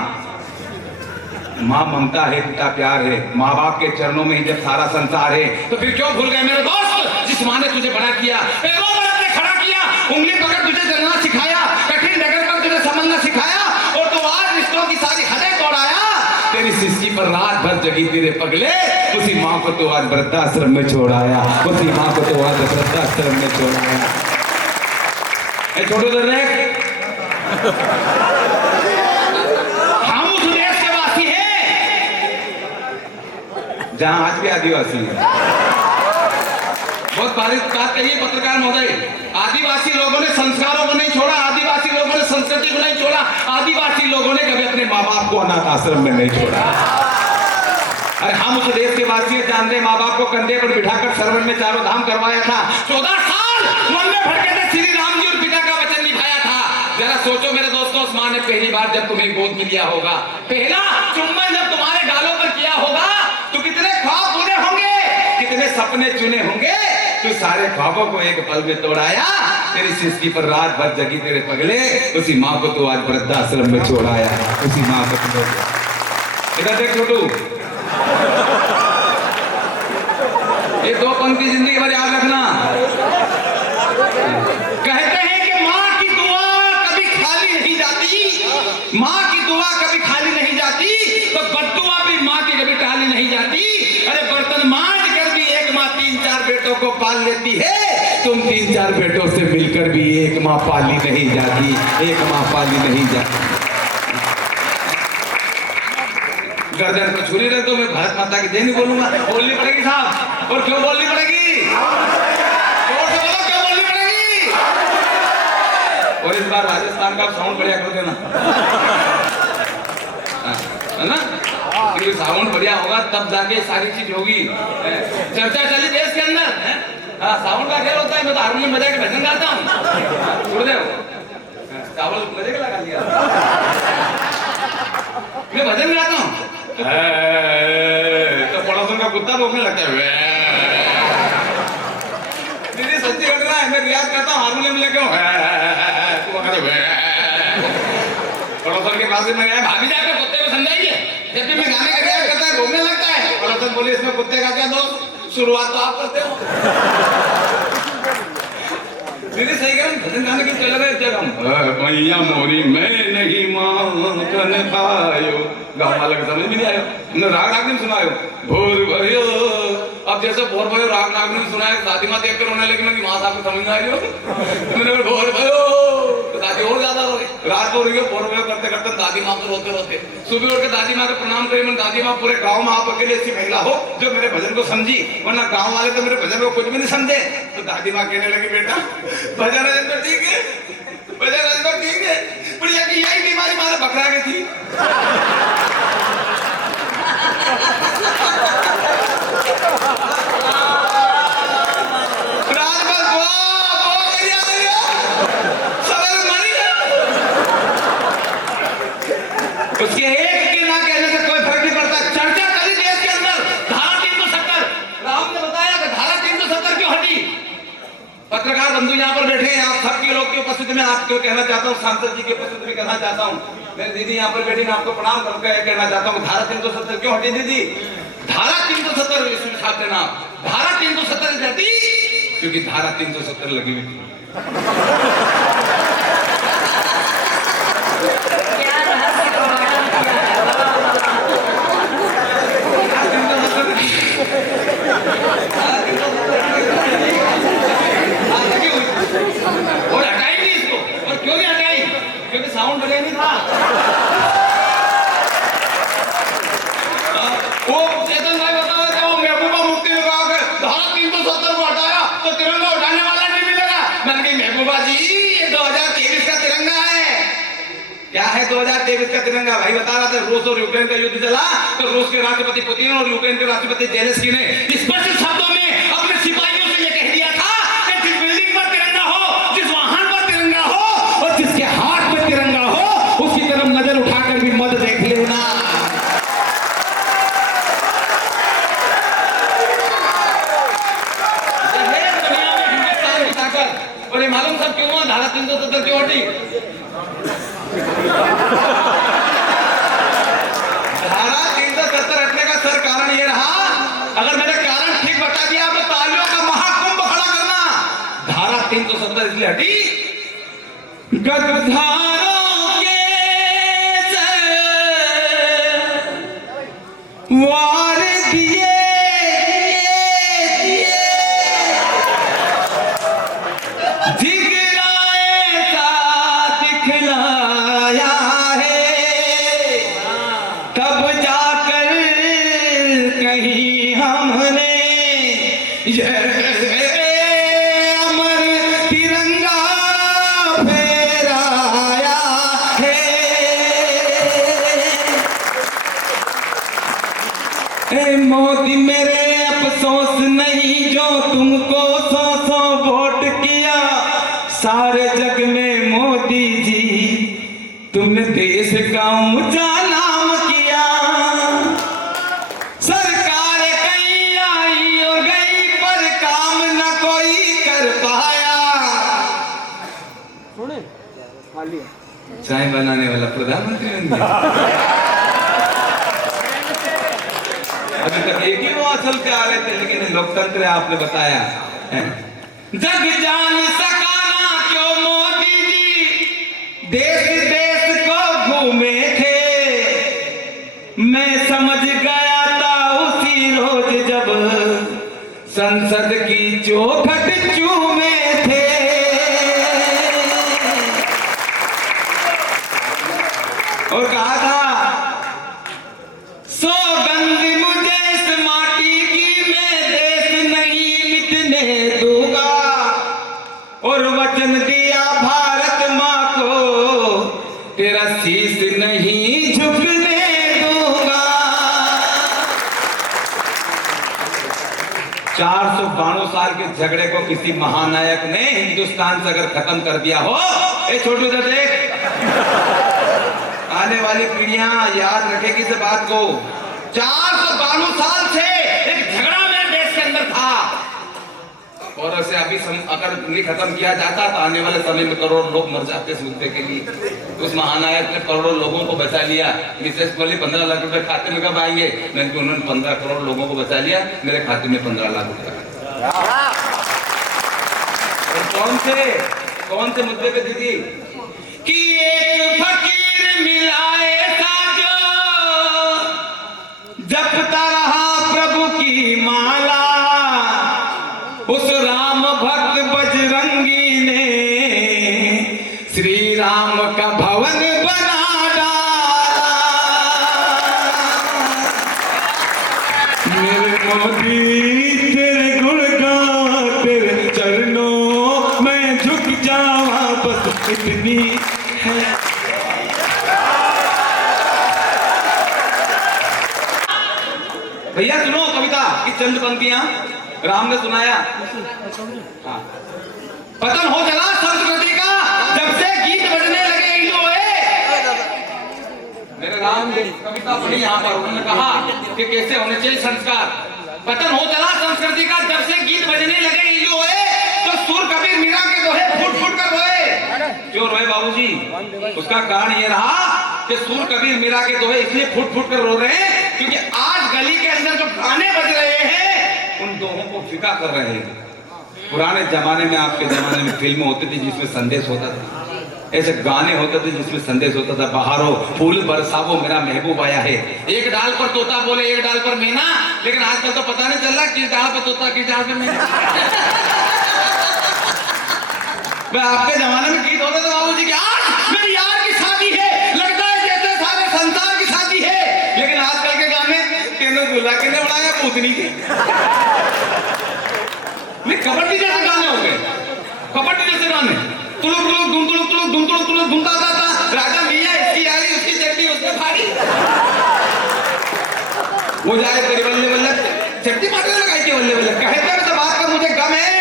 माँ ममता है, पिता प्यार है। माँ बाप के चरणों में ही जब सारा संसार है, तो फिर क्यों भूल गए मेरे दोस्त, जिस माँ ने तुझे बड़ा किया, पैरों पर अपने खड़ा किया, उंगली पकड़ तुझे चलना सिखाया, कठिन डगर पर तुझे समझना सिखाया, और तो आज रिश्तों की सारी हदें तोड़ाया। तेरी सिस्की पर रात भर जगी तेरे पगले, उसी माँ को तो आज वृद्धाश्रम में छोड़ाया, उसी माँ को तो आज वृद्धाश्रम में छोड़ाया। छोटो हम उस देश के वासी हैं जहां आज भी आदिवासी हैं। बहुत बारीक बात कही पत्रकार महोदय। आदिवासी लोगों ने संस्कारों को नहीं छोड़ा, आदिवासी लोगों ने संस्कृति को नहीं छोड़ा, आदिवासी लोगों ने कभी अपने माँ बाप को अनाथ आश्रम में नहीं छोड़ा। अरे हम उस देश के वासी हैं, जानते माँ बाप को कंधे पर बिठाकर श्रवण में चारों धाम करवाया था। 14 साल मन में भटके थे, श्री राम जी और पिता का वचन निभाया था। जरा सोचो मेरे दोस्तों, उस माँ ने पहली बार जब तुम्हें गोद में लिया होगा, पहला चुम्बन जब तुम्हारे गालों पर किया होगा, तो कितने ख्वाब बुने होंगे, कितने सपने चुने होंगे। तू सारे ख्वाबों को एक पल में तोड़ाया, तेरी सिसकी पर रात भर जगी तेरे पगले, उसी माँ को तू आज वृद्धाश्रम में छोड़ाया, उसी माँ को तू। इधर देख छोटू, ये 2 पंक्ति जिंदगी भर याद रखना। कहते हैं कि माँ की दुआ कभी खाली नहीं जाती, माँ की दुआ कभी खाली नहीं जाती, तो बद्दुआ भी माँ की कभी खाली नहीं जाती। अरे बर्तन मांज कर भी एक माँ 3-4 बेटों को पाल लेती है, तुम 3-4 बेटों से मिलकर भी एक माँ पाली नहीं जाती, एक माँ पाली नहीं जाती। गर्दन को छुरी रख दो, मैं भारत माता की जय नहीं बोलूंगा। बोलनी पड़ेगी साहब, और क्यों बोलनी पड़ेगी? जोर से बोलो, क्यों बोलनी पड़ेगी? और इस बार राजस्थान का साउंड बढ़िया कर देना, है ना? क्योंकि साउंड बढ़िया होगा तब जाके सारी चीज होगी। चर्चा चली देश के अंदर, हाँ साउंड का खेल होता है। मैं तो हारमोनियम बजा के भजन गाता हूँ। गुरुदेव चावल बजे के लगा लिया, मैं भजन गाता हूँ तो पड़ोसन का कुत्ता भौंकने लगता है। दीदी सच्ची घटना है, मैं रियाज करता हूँ हारमोनियम लेके, पड़ोसन के पास में गया, भाभी जाकर कुत्ते को समझाइए। जब भी मैं गाने का रियाज करता है भौंकने लगता है। पड़ोसन बोले इसमें कुत्ते का क्या दोस्त, शुरुआत तो आप करते हो। दीदी सही करें, भजन गाने की चल रहे थे हम। मैया मोरी मैं नहीं माखन खायो, गाँव वाला के समझ में नहीं आयो। राग नागनी सुनायो, भोर भयो। अब जैसे भोर भयो राग नागनी सुनाया, दादी माँ देख कर रोने लगी, मैं माँ साहब को समझ में आई हो। मैंने भोर भयो, तो दादी और ज्यादा रो गई। रात को रही हो, भोर भयो करते करते दादी माँ को रोते रोते सुबह उठ के दादी माँ को प्रणाम करी। मैं दादी माँ पूरे गाँव में आप अकेले ऐसी महिला हो जो मेरे भजन को समझी, वरना गाँव वाले तो मेरे भजन को कुछ भी नहीं समझे। तो दादी माँ कहने लगी, बेटा भजन तो ठीक है, भजन तो ठीक है, बढ़िया की यही बीमारी मारे पकड़ा गई थी। रात भर उसके एक के ना कहने से कोई फर्क नहीं पड़ता। चर्चा करी देश के अंदर धारा 370, राम ने बताया कि धारा 370 क्यों हटी। पत्रकार बंधु यहाँ पर बैठे हैं, आप सबके लोग की उपस्थिति में आपको कहना चाहता हूँ, सांसद जी की उपस्थिति में कहना चाहता हूँ, मेरी दीदी यहाँ पर बैठी, मैं आपको प्रणाम करके कहना चाहता हूँ, धारा 370 क्यों हटी दीदी? धारा 370 इसमें छाप देना, धारा 370 हटी क्योंकि धारा 370 लगी हुई थी। और हटाई नहीं इसको, और क्यों नहीं हटाई? क्योंकि साउंड बढ़िया नहीं था। वो चेतन भाई बताओ, जब वो महबूबा मुफ्ती ने कहा कि धारा 370 को हटाया तो तिरंगा उठाने वाला नहीं मिलेगा। मैंने कहा महबूबा जी ये 2023 का तिरंगा है। क्या है 2023 का तिरंगा? भाई बता रहा था, रूस और यूक्रेन का युद्ध चला तो रूस के राष्ट्रपति पुतिन और यूक्रेन के राष्ट्रपति जेलेंस्की ने स्पष्ट शब्दों में अपने सिपाहियों से ये कह दिया था कि जिस बिल्डिंग पर तिरंगा हो, जिस वाहन पर तिरंगा हो और जिसके हाथ में तिरंगा हो, उसकी तरफ नजर उठाकर भी मत देख लेना। और ये मालूम सब क्यों हुआ? धारा 370 क्यों हटी? धारा 370 हटने का सर कारण ये रहा, अगर मैंने कारण ठीक बता दिया तो तालियों का महाकुंभ खड़ा करना। धारा 370 इसलिए हटी, गद्दारों के वार दिए दिखलाए सा दिखला ये अमर तिरंगा फहराया है। ए मोदी मेरे अफसोस नहीं जो तुमको 100 वोट किया, सारे जग में मोदी जी तुमने देश का ऊंचा नाम किया। सरकार कहीं आई और गई पर काम न कोई कर पाया। चाय बनाने वाला प्रधानमंत्री बन गया। अभी तक एक ही वो असल के आ रहे थे, लेकिन लोकतंत्र आपने बताया है। जग जान सका ना क्यों मोदी जी देश देश को घूमे थे। मैं समझ गया था उसी रोज जब संसद की चौखट चूमे थे। और कहा था सौगंध मुझे इस माटी की, मैं देश नहीं मिटने दूंगा। और वचन दिया भारत माँ को तेरा शीश नहीं झुकने दूंगा। 492 साल के झगड़े को किसी महानायक ने हिंदुस्तान से अगर खत्म कर दिया हो, ए छोटू सा देख, आने वाली पीढ़ियां याद रखेगी इस बात को। 492 साल से एक झगड़ा मेरे देश के अंदर था, और उसे अभी अगर नहीं खत्म किया जाता तो आने वाले समय में करोड़ लोग मर जाते इस मुद्दे के लिए। उस महानायक ने करोड़ों लोगों को बचा लिया। मिसेस बोली 15 लाख रुपए खाते में कब आएंगे? मैंने कहा उन्होंने 15 करोड़ लोगों को बचा लिया, मेरे खाते में 15 लाख रुपए। और कौन से मुद्दे पे दीदी? कि एक फकीर मिलाए साजो, जपता रहा प्रभु की माला। उस राम भक्त बजरंगी ने श्री राम का भवन बना डाला। मेरे मोदी तेरे गुण गा, तेरे चरणों में झुक जावा, बस इतनी है। भैया सुनो कविता की चंद पंक्तियां राम ने सुनाया। हाँ। पतन हो चला संस्कृति का जब से गीत बजने लगे इंडोए। मेरे राम ने कविता पढ़ी यहाँ पर, उन्होंने कहा कि कैसे होने चाहिए संस्कार। पतन हो चला संस्कृति का जब से गीत बजने लगे इंडोए, तो सुर कबीर मीरा के दोहे फूट फूट कर रोए। क्यों रोए बाबूजी? उसका कारण ये रहा कि सुर कबीर मीरा के दोहे इसलिए फूट फूट कर रो रहे हैं क्योंकि आज गली के अंदर जो गाने बज रहे हैं उन दोहों को फिका कर रहे हैं। पुराने जमाने में, आपके जमाने में फिल्में होती थी जिसमें संदेश होता था, ऐसे गाने होते थे जिसमें संदेश होता था। बहारो फूल बरसावो मेरा महबूब आया है। एक डाल पर तोता बोले, एक डाल पर मैना, लेकिन आजकल तो पता नहीं चल रहा किस डाल पर तोता किस डाल पर मैना। आपके जमाने में गीत होते थे बाबूजी की, आज मेरी यार की शादी है, लगता है जैसे सारे संसार की शादी है। लेकिन आजकल के गाने केंद्र दूल्हा के ने बनाया पूतनी के। कबड्डी जैसे गाने हो गए, कबड्डी जैसे गाने, तुलुक तुलुक धुम तुलुक तुलुक धुम तुलुक तुलुक धुमता था। राजा मियां इसकी यारी उसकी चट्टी उसने फाड़ी, वो जाए तेरे बल्ले बल्ले चट्टी मारने लगाई थी बल्ले बल्ले। कहते हैं तो बात का मुझे गम है,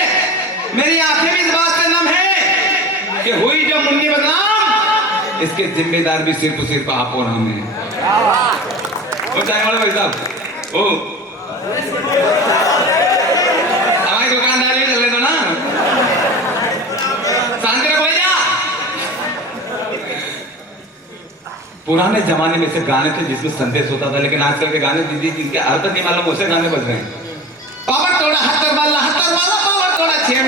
मेरी आंखें भी इस बात से नम है कि हुई जो मुन्नी बदनाम, इसके जिम्मेदार भी सिर्फ आप और हम हैं। वो चाय वाले भाई साहब, ओ हमारी दुकानदारी चल रहे ना, शांति रखो भैया। पुराने जमाने में से गाने थे जिसमें संदेश होता था, लेकिन आजकल के गाने दीदी जिनके अर्थ नहीं मालूम उसे गाने बज रहे हैं। पावर तोड़ा हत्तर वाला पावर तोड़ा छेड़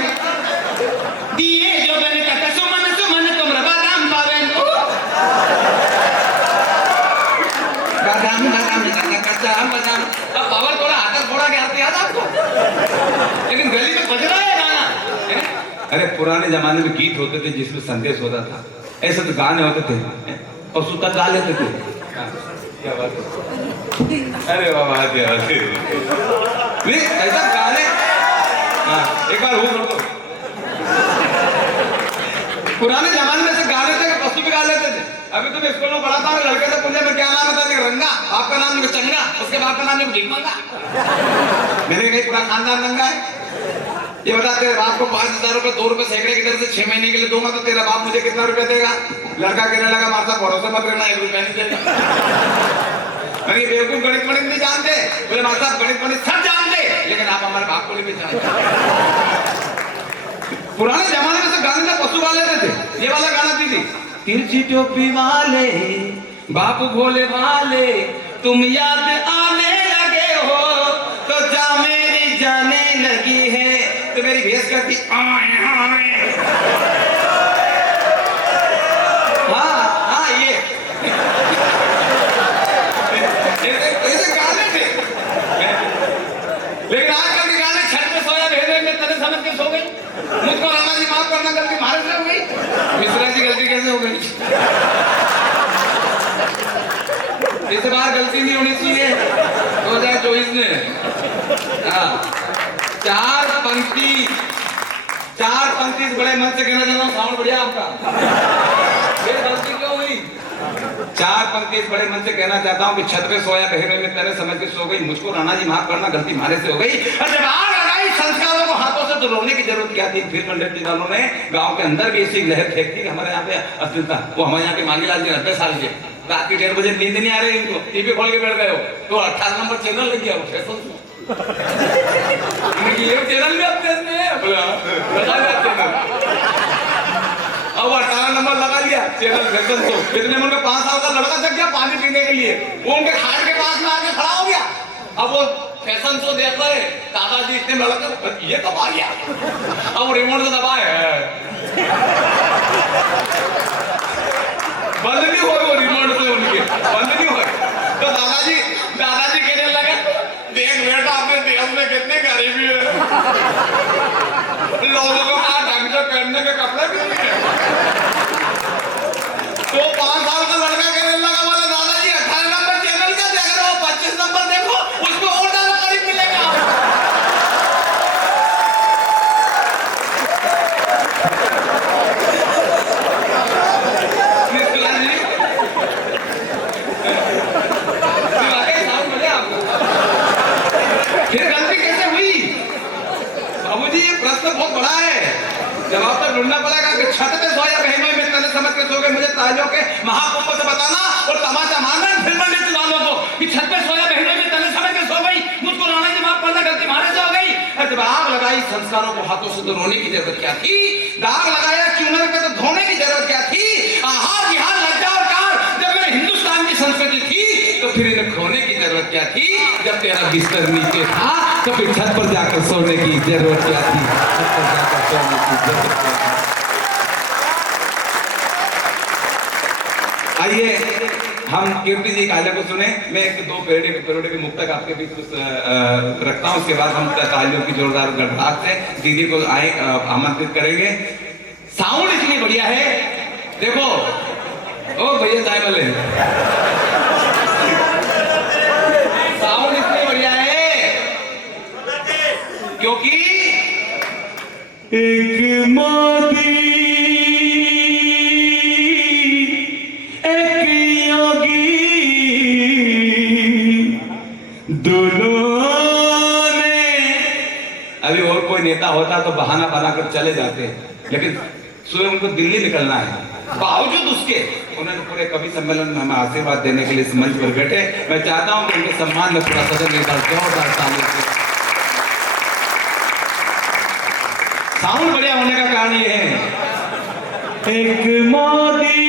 दिए जो बने का सुमन सुमन तुम बादाम पावेन बादाम बादाम कच्चा बादाम। अब पावर तोड़ा हत्तर फोड़ा के आते याद आपको, लेकिन गली में बज रहा है गाना। अरे पुराने जमाने में गीत होते थे जिसमें संदेश होता था, ऐसे तो गाने होते थे और सूता गा लेते थे। क्या बात है, अरे बाबा ऐसा गाने एक बार वो कर दो। पुराने जमाने में से गाने थे पशु भी गा लेते थे। अभी तो मैं स्कूल में पढ़ाता हूँ, लड़के से पूछे में क्या नाम है, रंगा, बाप का नाम चंगा, उसके बाप का नाम ढीमंगा। मेरे कहीं पूरा खानदान रंगा है। ये बता, तेरे बाप को 5,000 रुपए 2 रुपए सैकड़े की तरह से 6 महीने के लिए दूंगा तो तेरा बाप मुझे कितना रुपए देगा? लड़का कहने लगा, माता भरोसे मत रहना, 1 रुपया नहीं देगा। मैंने बेवकूफ गणित गणित नहीं जानते। बोले माता गणित गणित सब जानते, लेकिन आप हमारे बाप को नहीं पहचानते। पुराने जमाने में से गाने में पशु गा लेते थे। ये वाला गाना दीदी, तिरछी टोपी वाले बाप भोले वाले तुम याद आने लगे हो तो जा मेरी जाने लगी है। तो मेरी भेस करती हाँ, ये ऐसे गाने थे। लेकिन आजकल के गाने छत में सोया भेजे में तने समझ के सो गई। मुझको राणा जी माफ करना, गलती मारे से हो गई। मिश्रा जी गलती कैसे हो गई? इस बार गलती नहीं होनी चाहिए 2024 में। हाँ, 4 पंक्ति बड़े मन से कहना चाहता हूँ, साउंड बढ़िया आपका। ये गलती क्यों हुई? 4 पंक्ति बड़े मन से कहना चाहता हूँ कि छत पे सोया बहने में तेरे समझ के सो गई। मुझको राणा जी माफ करना, गलती मारे से हो गई। और जब आग लगाई संस्कारों को हाथों से, तो रोने की जरूरत क्या थी? फिर पंडित जी वालों ने गांव के अंदर भी ऐसी लहर फेंक दी। हमारे यहाँ पे अस्थिरता, वो हमारे यहाँ के मांगीलाल जी 90 साल के, रात के 1:30 बजे नींद नहीं आ रही इनको, टीवी खोल के बैठ गए हो तो 18 नंबर चैनल लग गया। ये चैनल भी अपने लगा दिया चैनल। अब 18 नंबर लगा लिया चैनल फैशन शो। इतने में उनका 5 साल का लड़का जग गया पानी पीने के लिए, वो उनके खाट के पास में आके खड़ा हो गया। अब वो फैशन शो देखता है, दादाजी इतने लड़के ये कब आ गया? अब वो रिमोट से दबाए बंद नहीं हुए, वो रिमोट से उनके बंद नहीं हुए। तो दादाजी कहने लगे, देख बेटा अपने देश में कितनी गरीबी है, लोगों को ढंग से पहनने के कपड़े भी नहीं है। तो 5 साल का लड़का कहने लगा, बोले दादाजी 18 नंबर चैनल का देख रहे हो, 25 नंबर देखो, उसको और ज्यादा करीब मिलेगा। फिर गलती कैसे हुई बाबूजी? ये प्रश्न बहुत बड़ा है, जवाब तो ढूंढना पड़ेगा कि छत पे सोया बहनों में तने समझ के सो गए। मुझे तालियों के महाकुंभ से बताना और तमाचा मारना फिर पंडित वालों को कि छत पे सोया बहनों में तने समझ के सो गई। मुझको राणा जी माफ करना, गलती मारे से हो गई। जब आग लगाई संस्कारों को हाथों से, तो रोने की जरूरत क्या थी? दाग लगाया चूनर पे, तो धोने की जरूरत क्या थी? आहार विहार लज्जा और कार जब मेरे हिंदुस्तान की संस्कृति थी, तो फिर इन्हें खोने की जरूरत क्या थी? जब तेरा बिस्तर नीचे था, तो फिर छत पर जाकर सोने की जरूरत क्या थी? छत पर जाकर सोने की जरूरत क्या थी? आइए हम कीर्ति जी काले को सुने। मैं 1-2 पेरोडे के मुक्तक आपके बीच रखता हूँ, उसके बाद हम तालियों की जोरदार गड़गड़ाहट से दीदी को आमंत्रित करेंगे। साउंड इतनी बढ़िया है, देखो ओ भैया चाय वाले, साउंड इतनी बढ़िया है क्योंकि एक मोदी एक योगी दोनों ने, अभी और कोई नेता होता तो बहाना बनाकर चले जाते, लेकिन सुबह उनको दिल्ली निकलना है। बावजूद उसके उन्होंने पूरे कवि सम्मेलन में हमें आशीर्वाद देने के लिए इस मंच पर बैठे। मैं चाहता हूं कि उनके सम्मान में पूरा सदन जोरदार तालियों से। साउंड बढ़िया होने का कारण ये है, एक मोदी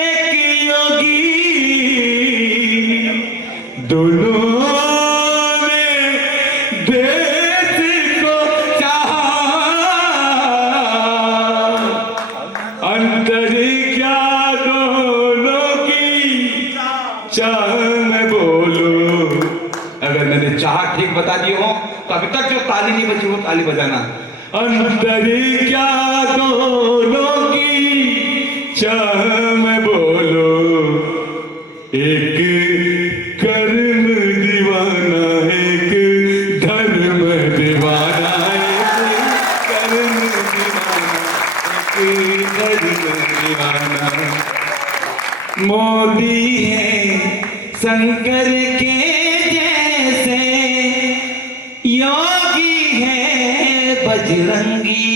एक योगी दोनों ने देश को चाहा, अंतर क्या दोनों की चाह में बोलो। अगर मैंने चाह ठीक बता दी हो तो अभी तक जो ताली नहीं बची वो ताली बजाना। अंतर क्या दोनों की चाह में बोलो, एक कर्म दीवाना एक धर्म दीवाना। दीवाना। मोदी है शंकर के जैसे, योगी है बजरंगी।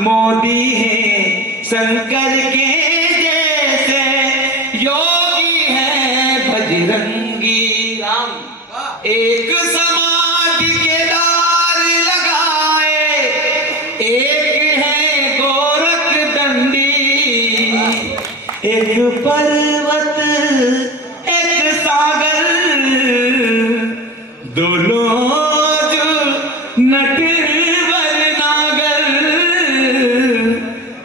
मोदी है शंकर के जैसे, योगी है बजरंगी। राम एक समाधि के दार लगाए, एक है गोरख दंडी, एक पर्वत एक सागर, दोनों जो नटवर नागर,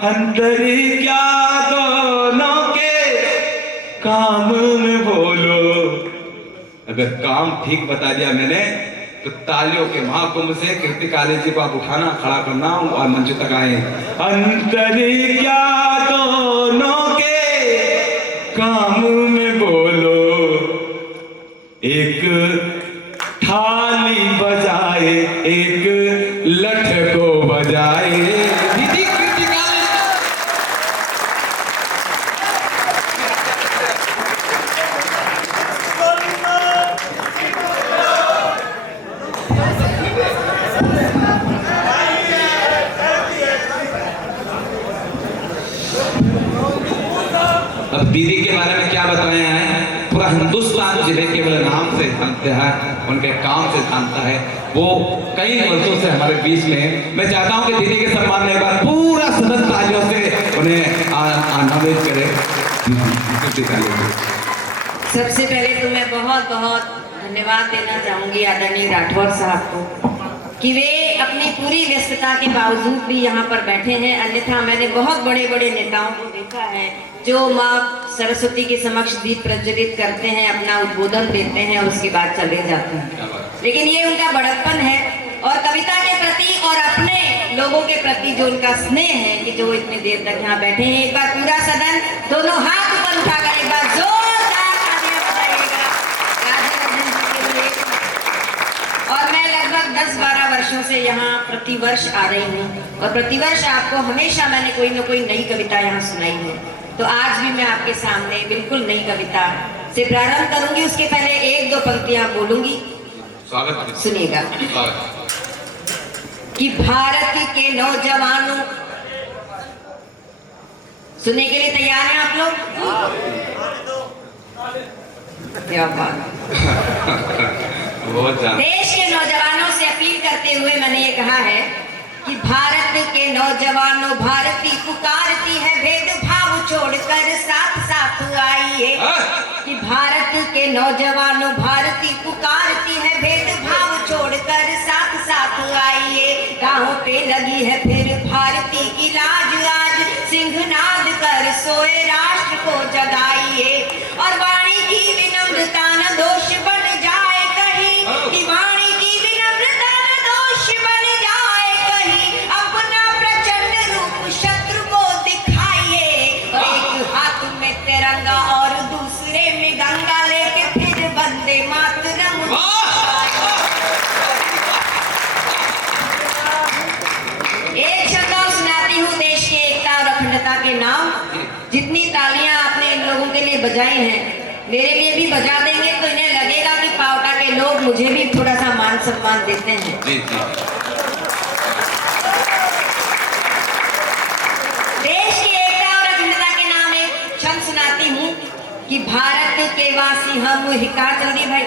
अंतर क्या दोनों के काम में बोलो। अगर काम ठीक बता दिया मैंने तो तालियों के महाकुंभ से कीर्ति काले जी को आप उठाना, खड़ा करना और मंच तक आए। अंतर क्या दोनों के काम में बोलो, एक थाली बजाए एक लठ को बजाए। दीदी कीर्ति काले अब दीदी के बारे में क्या बताए हैं, पूरा हिंदुस्तान जिन्हें केवल नाम से जानते हैं, उनके काम से जानता है। वो कई वर्षों से हमारे बीच में है। मैं चाहता हूं कि दीदी के सम्मान में एक बार पूरा सदन तालियों से उन्हें आनंदित करे। सबसे पहले तो मैं बहुत बहुत धन्यवाद देना चाहूंगी आदरणीय राठौर साहब को कि वे अपनी पूरी व्यस्तता के बावजूद भी यहाँ पर बैठे हैं। अन्यथा मैंने बहुत बड़े बड़े नेताओं को देखा है जो माँ सरस्वती के समक्ष दीप प्रज्वलित करते हैं, अपना उद्बोधन देते हैं और उसके बाद चले जाते हैं। लेकिन ये उनका बड़प्पन है और कविता के प्रति और अपने लोगों के प्रति जो उनका स्नेह है कि जो इतनी देर तक यहाँ बैठे हैं। एक बार पूरा सदन दोनों हाथ ऊपर उठाकर एक बार जोरदार तालियां बजाइएगा राजा रंजन जी के लिए। और मैं लगभग 10-12 वर्षों से यहाँ प्रतिवर्ष आ रही हूँ और प्रतिवर्ष आपको हमेशा मैंने कोई न कोई नई कविता यहाँ सुनाई है। तो आज भी मैं आपके सामने बिल्कुल नई कविता से प्रारंभ करूंगी। उसके पहले 1-2 पंक्तियां बोलूंगी, स्वागत सुनिएगा। कि भारत के नौजवानों, सुनने के लिए तैयार हैं आप लोग? क्या बात। देश के नौजवानों से अपील करते हुए मैंने ये कहा है कि भारत के नौजवानों, भारती पुकारती है भेदभाव छोड़कर साथ साथ आइए। कि भारत के नौजवानों, भारती पुकारती है भेदभाव छोड़कर साथ साथ आइए। गाहों पे लगी है फिर भारती की लाज, आज सिंहनाद कर सोए राष्ट्र को जगाइए। और वाणी की विनम्रता न दोष बन जाए कहीं, कि वाणी की विनम्रता न दोष बन जाए कहीं। अपना प्रचंड रूप शत्रु को दिखाइए। और एक हाथ में तिरंगा और दूसरे में गंगा लेके फिर वंदे मातरम। एक शब्द और सुनाती हूँ देश की एकता और अखंडता के नाम। जितनी तालियां आपने इन लोगों के लिए बजाई हैं, मेरे लिए भी बजा देंगे तो इन्हें लगेगा कि पावटा के लोग मुझे भी थोड़ा सा मान सम्मान देते हैं। जी जी। देश की एकता और अखंडता के नाम एक छंद सुनाती हूँ कि भारत के वासी हम हिका। जल्दी भाई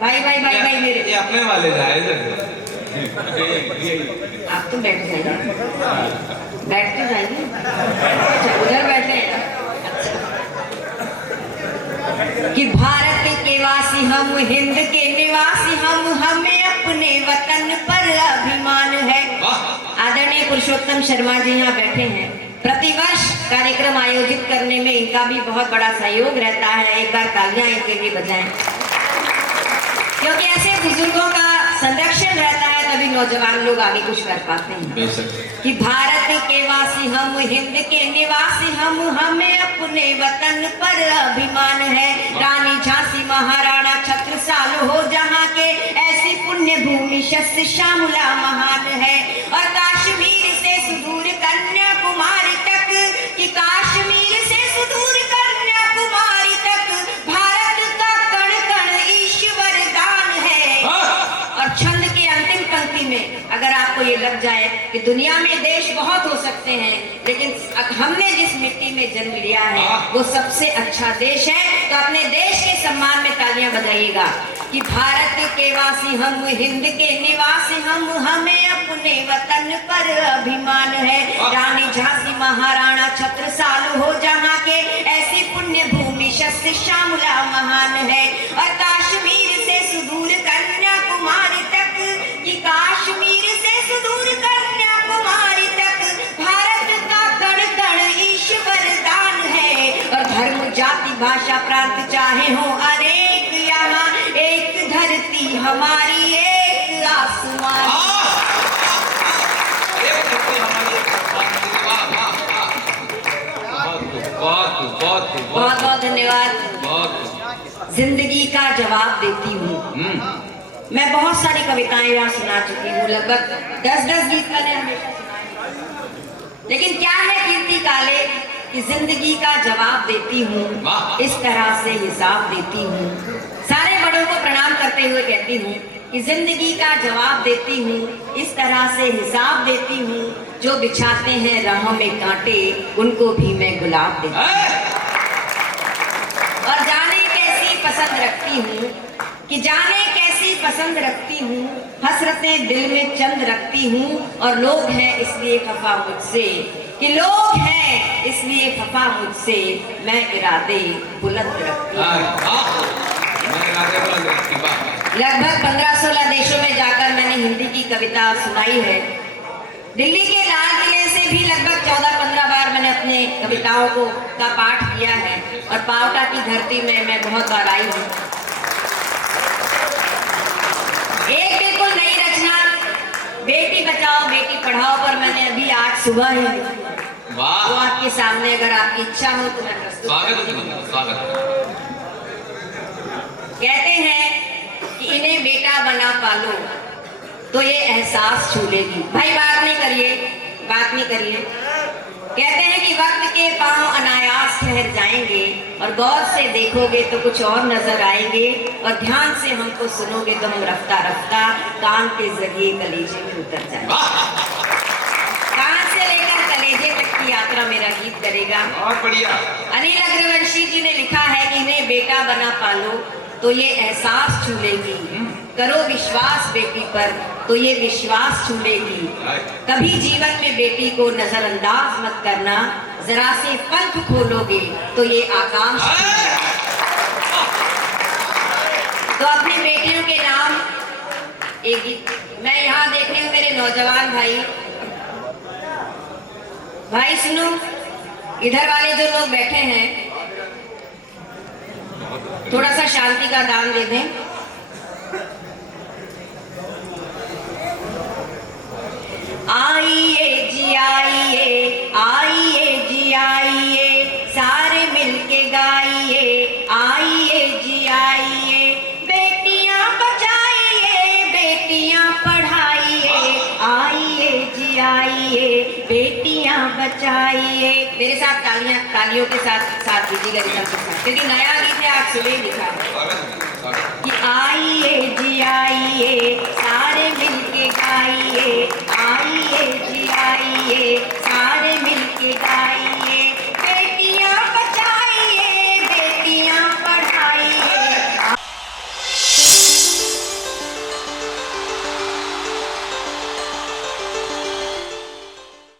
भाई भाई भाई भाई मेरे, ये अपने वाले जाए। आप तो बैठ जाइए, बैठ तो जाइए। अच्छा उधर बैठे हैं। कि भारत के वासी हम, हिंद के निवासी हम, हमें अपने वतन पर अभिमान है। आदरणीय पुरुषोत्तम शर्मा जी यहाँ बैठे हैं। प्रतिवर्ष कार्यक्रम आयोजित करने में इनका भी बहुत बड़ा सहयोग रहता है। एक बार तालियां इनके लिए बजाएं, क्योंकि ऐसे बुजुर्गों का संरक्षण रहता है तभी नौजवान लोग आगे कुछ कर पाते हैं। बेशक। कि भारत के वासी हम, हिंद के निवासी हम, हमें अपने वतन पर अभिमान है। रानी झांसी महाराणा छत्रसाल हो जहाँ के, ऐसी पुण्य भूमि शस्त्र श्यामला महान है। और कश्मीर से सुदूर कन्याकुमारी तक, कि कश्मीर से सुदूर कन्याकुमारी तक, भारत का कण कण ईश्वर दान है। और छंद की अंतिम पंक्ति में अगर आपको ये लग जाए कि दुनिया में देश बहुत हो सकते हैं, लेकिन हमने जिस मिट्टी में जन्म लिया है वो सबसे अच्छा देश है, तो अपने देश के सम्मान में तालियां बजाइएगा। कि भारत के वासी हम, हिंद के निवासी हम, हमें अपने वतन पर अभिमान है। रानी झांसी महाराणा छत्रसाल हो जहाँ के, ऐसी पुण्य भूमि शस्त्र श्यामला महान है। और कश्मीर से सुदूर कन्याकुमारी तक, कि कश्मीर से सुदूर कन्याकुमारी तक, भारत का कण कण ईश्वर दान है। और धर्म जाति भाषा प्रांत चाहे हो अनेक, यहाँ एक धरती हमारी एक आसमान। बहुत बहुत धन्यवाद। जिंदगी का जवाब देती हूँ। मैं बहुत सारी कविताएं यहाँ सुना चुकी हूँ, लगभग 10-10 गीत मैंने हमेशा सुनाए। लेकिन क्या है कीर्ति काले, कि जिंदगी का जवाब देती हूँ, इस तरह से हिसाब देती हूँ। सारे बड़ों को प्रणाम करते हुए कहती हूँ कि जिंदगी का जवाब देती हूँ, इस तरह से हिसाब देती हूँ। जो बिछाते हैं राह में कांटे, उनको भी मैं गुलाब देती हूँ। और जाने कैसी पसंद रखती हूँ, कि जाने कैसी पसंद रखती हूँ, हसरतें दिल में चंद रखती हूँ। और लोग हैं इसलिए खफा मुझसे, कि लोग हैं इसलिए खफा मुझसे, मैं इरादे बुलंद रखती हूँ। लगभग 15-16 देशों में जाकर मैंने हिंदी की कविता सुनाई है। दिल्ली के लाल किले से भी लगभग 14-15 बार मैंने अपने कविताओं का पाठ किया है। और पावटा की धरती में मैं बहुत बार आई हूँ। एक बिल्कुल नई रचना, बेटी बचाओ बेटी पढ़ाओ पर मैंने अभी आज सुबह ही लिखी है। वो आपके सामने अगर आपकी इच्छा हो तो मैं प्रस्तुत स्वागत। कहते हैं कि इन्हें बेटा बना पालो तो ये एहसास छू लेगी। भाई बात नहीं करिए। कहते हैं कि वक्त के पांव अनायास ठहर जाएंगे, और गौर से देखोगे तो कुछ और नजर आएंगे, और ध्यान से हमको सुनोगे तो हम रफ्ता रफ्ता कान के जरिए कलेजे में उतर जाएंगे। कान से लेकर कलेजे तक की यात्रा मेरा गीत करेगा। और बढ़िया। अनिल अग्रवंशी जी ने लिखा है कि इन्हें बेटा बना पालो तो ये एहसास छू लेगी, करो विश्वास बेटी पर तो ये विश्वास छू लेगी। कभी जीवन में बेटी को नजरअंदाज मत करना, जरा से पंख खोलोगे तो ये आकाश। तो अपनी बेटियों के नाम एक गीत मैं यहाँ देख रही हूँ। मेरे नौजवान भाई सुनो, इधर वाले जो लोग बैठे हैं थोड़ा सा शांति का दान दे दें। आइए जी आइए, आइए जी आइए, सारे मिलके गाइए, आइए जी आइए। बेटियां बचाइए, बेटियां पढ़ाइए, आइए जी आइए, बेटियां बचाइए। मेरे साथ तालियों के साथ कीजिएगा रिदम के साथ, क्योंकि नया गीत है, आज सुबह लिखा है।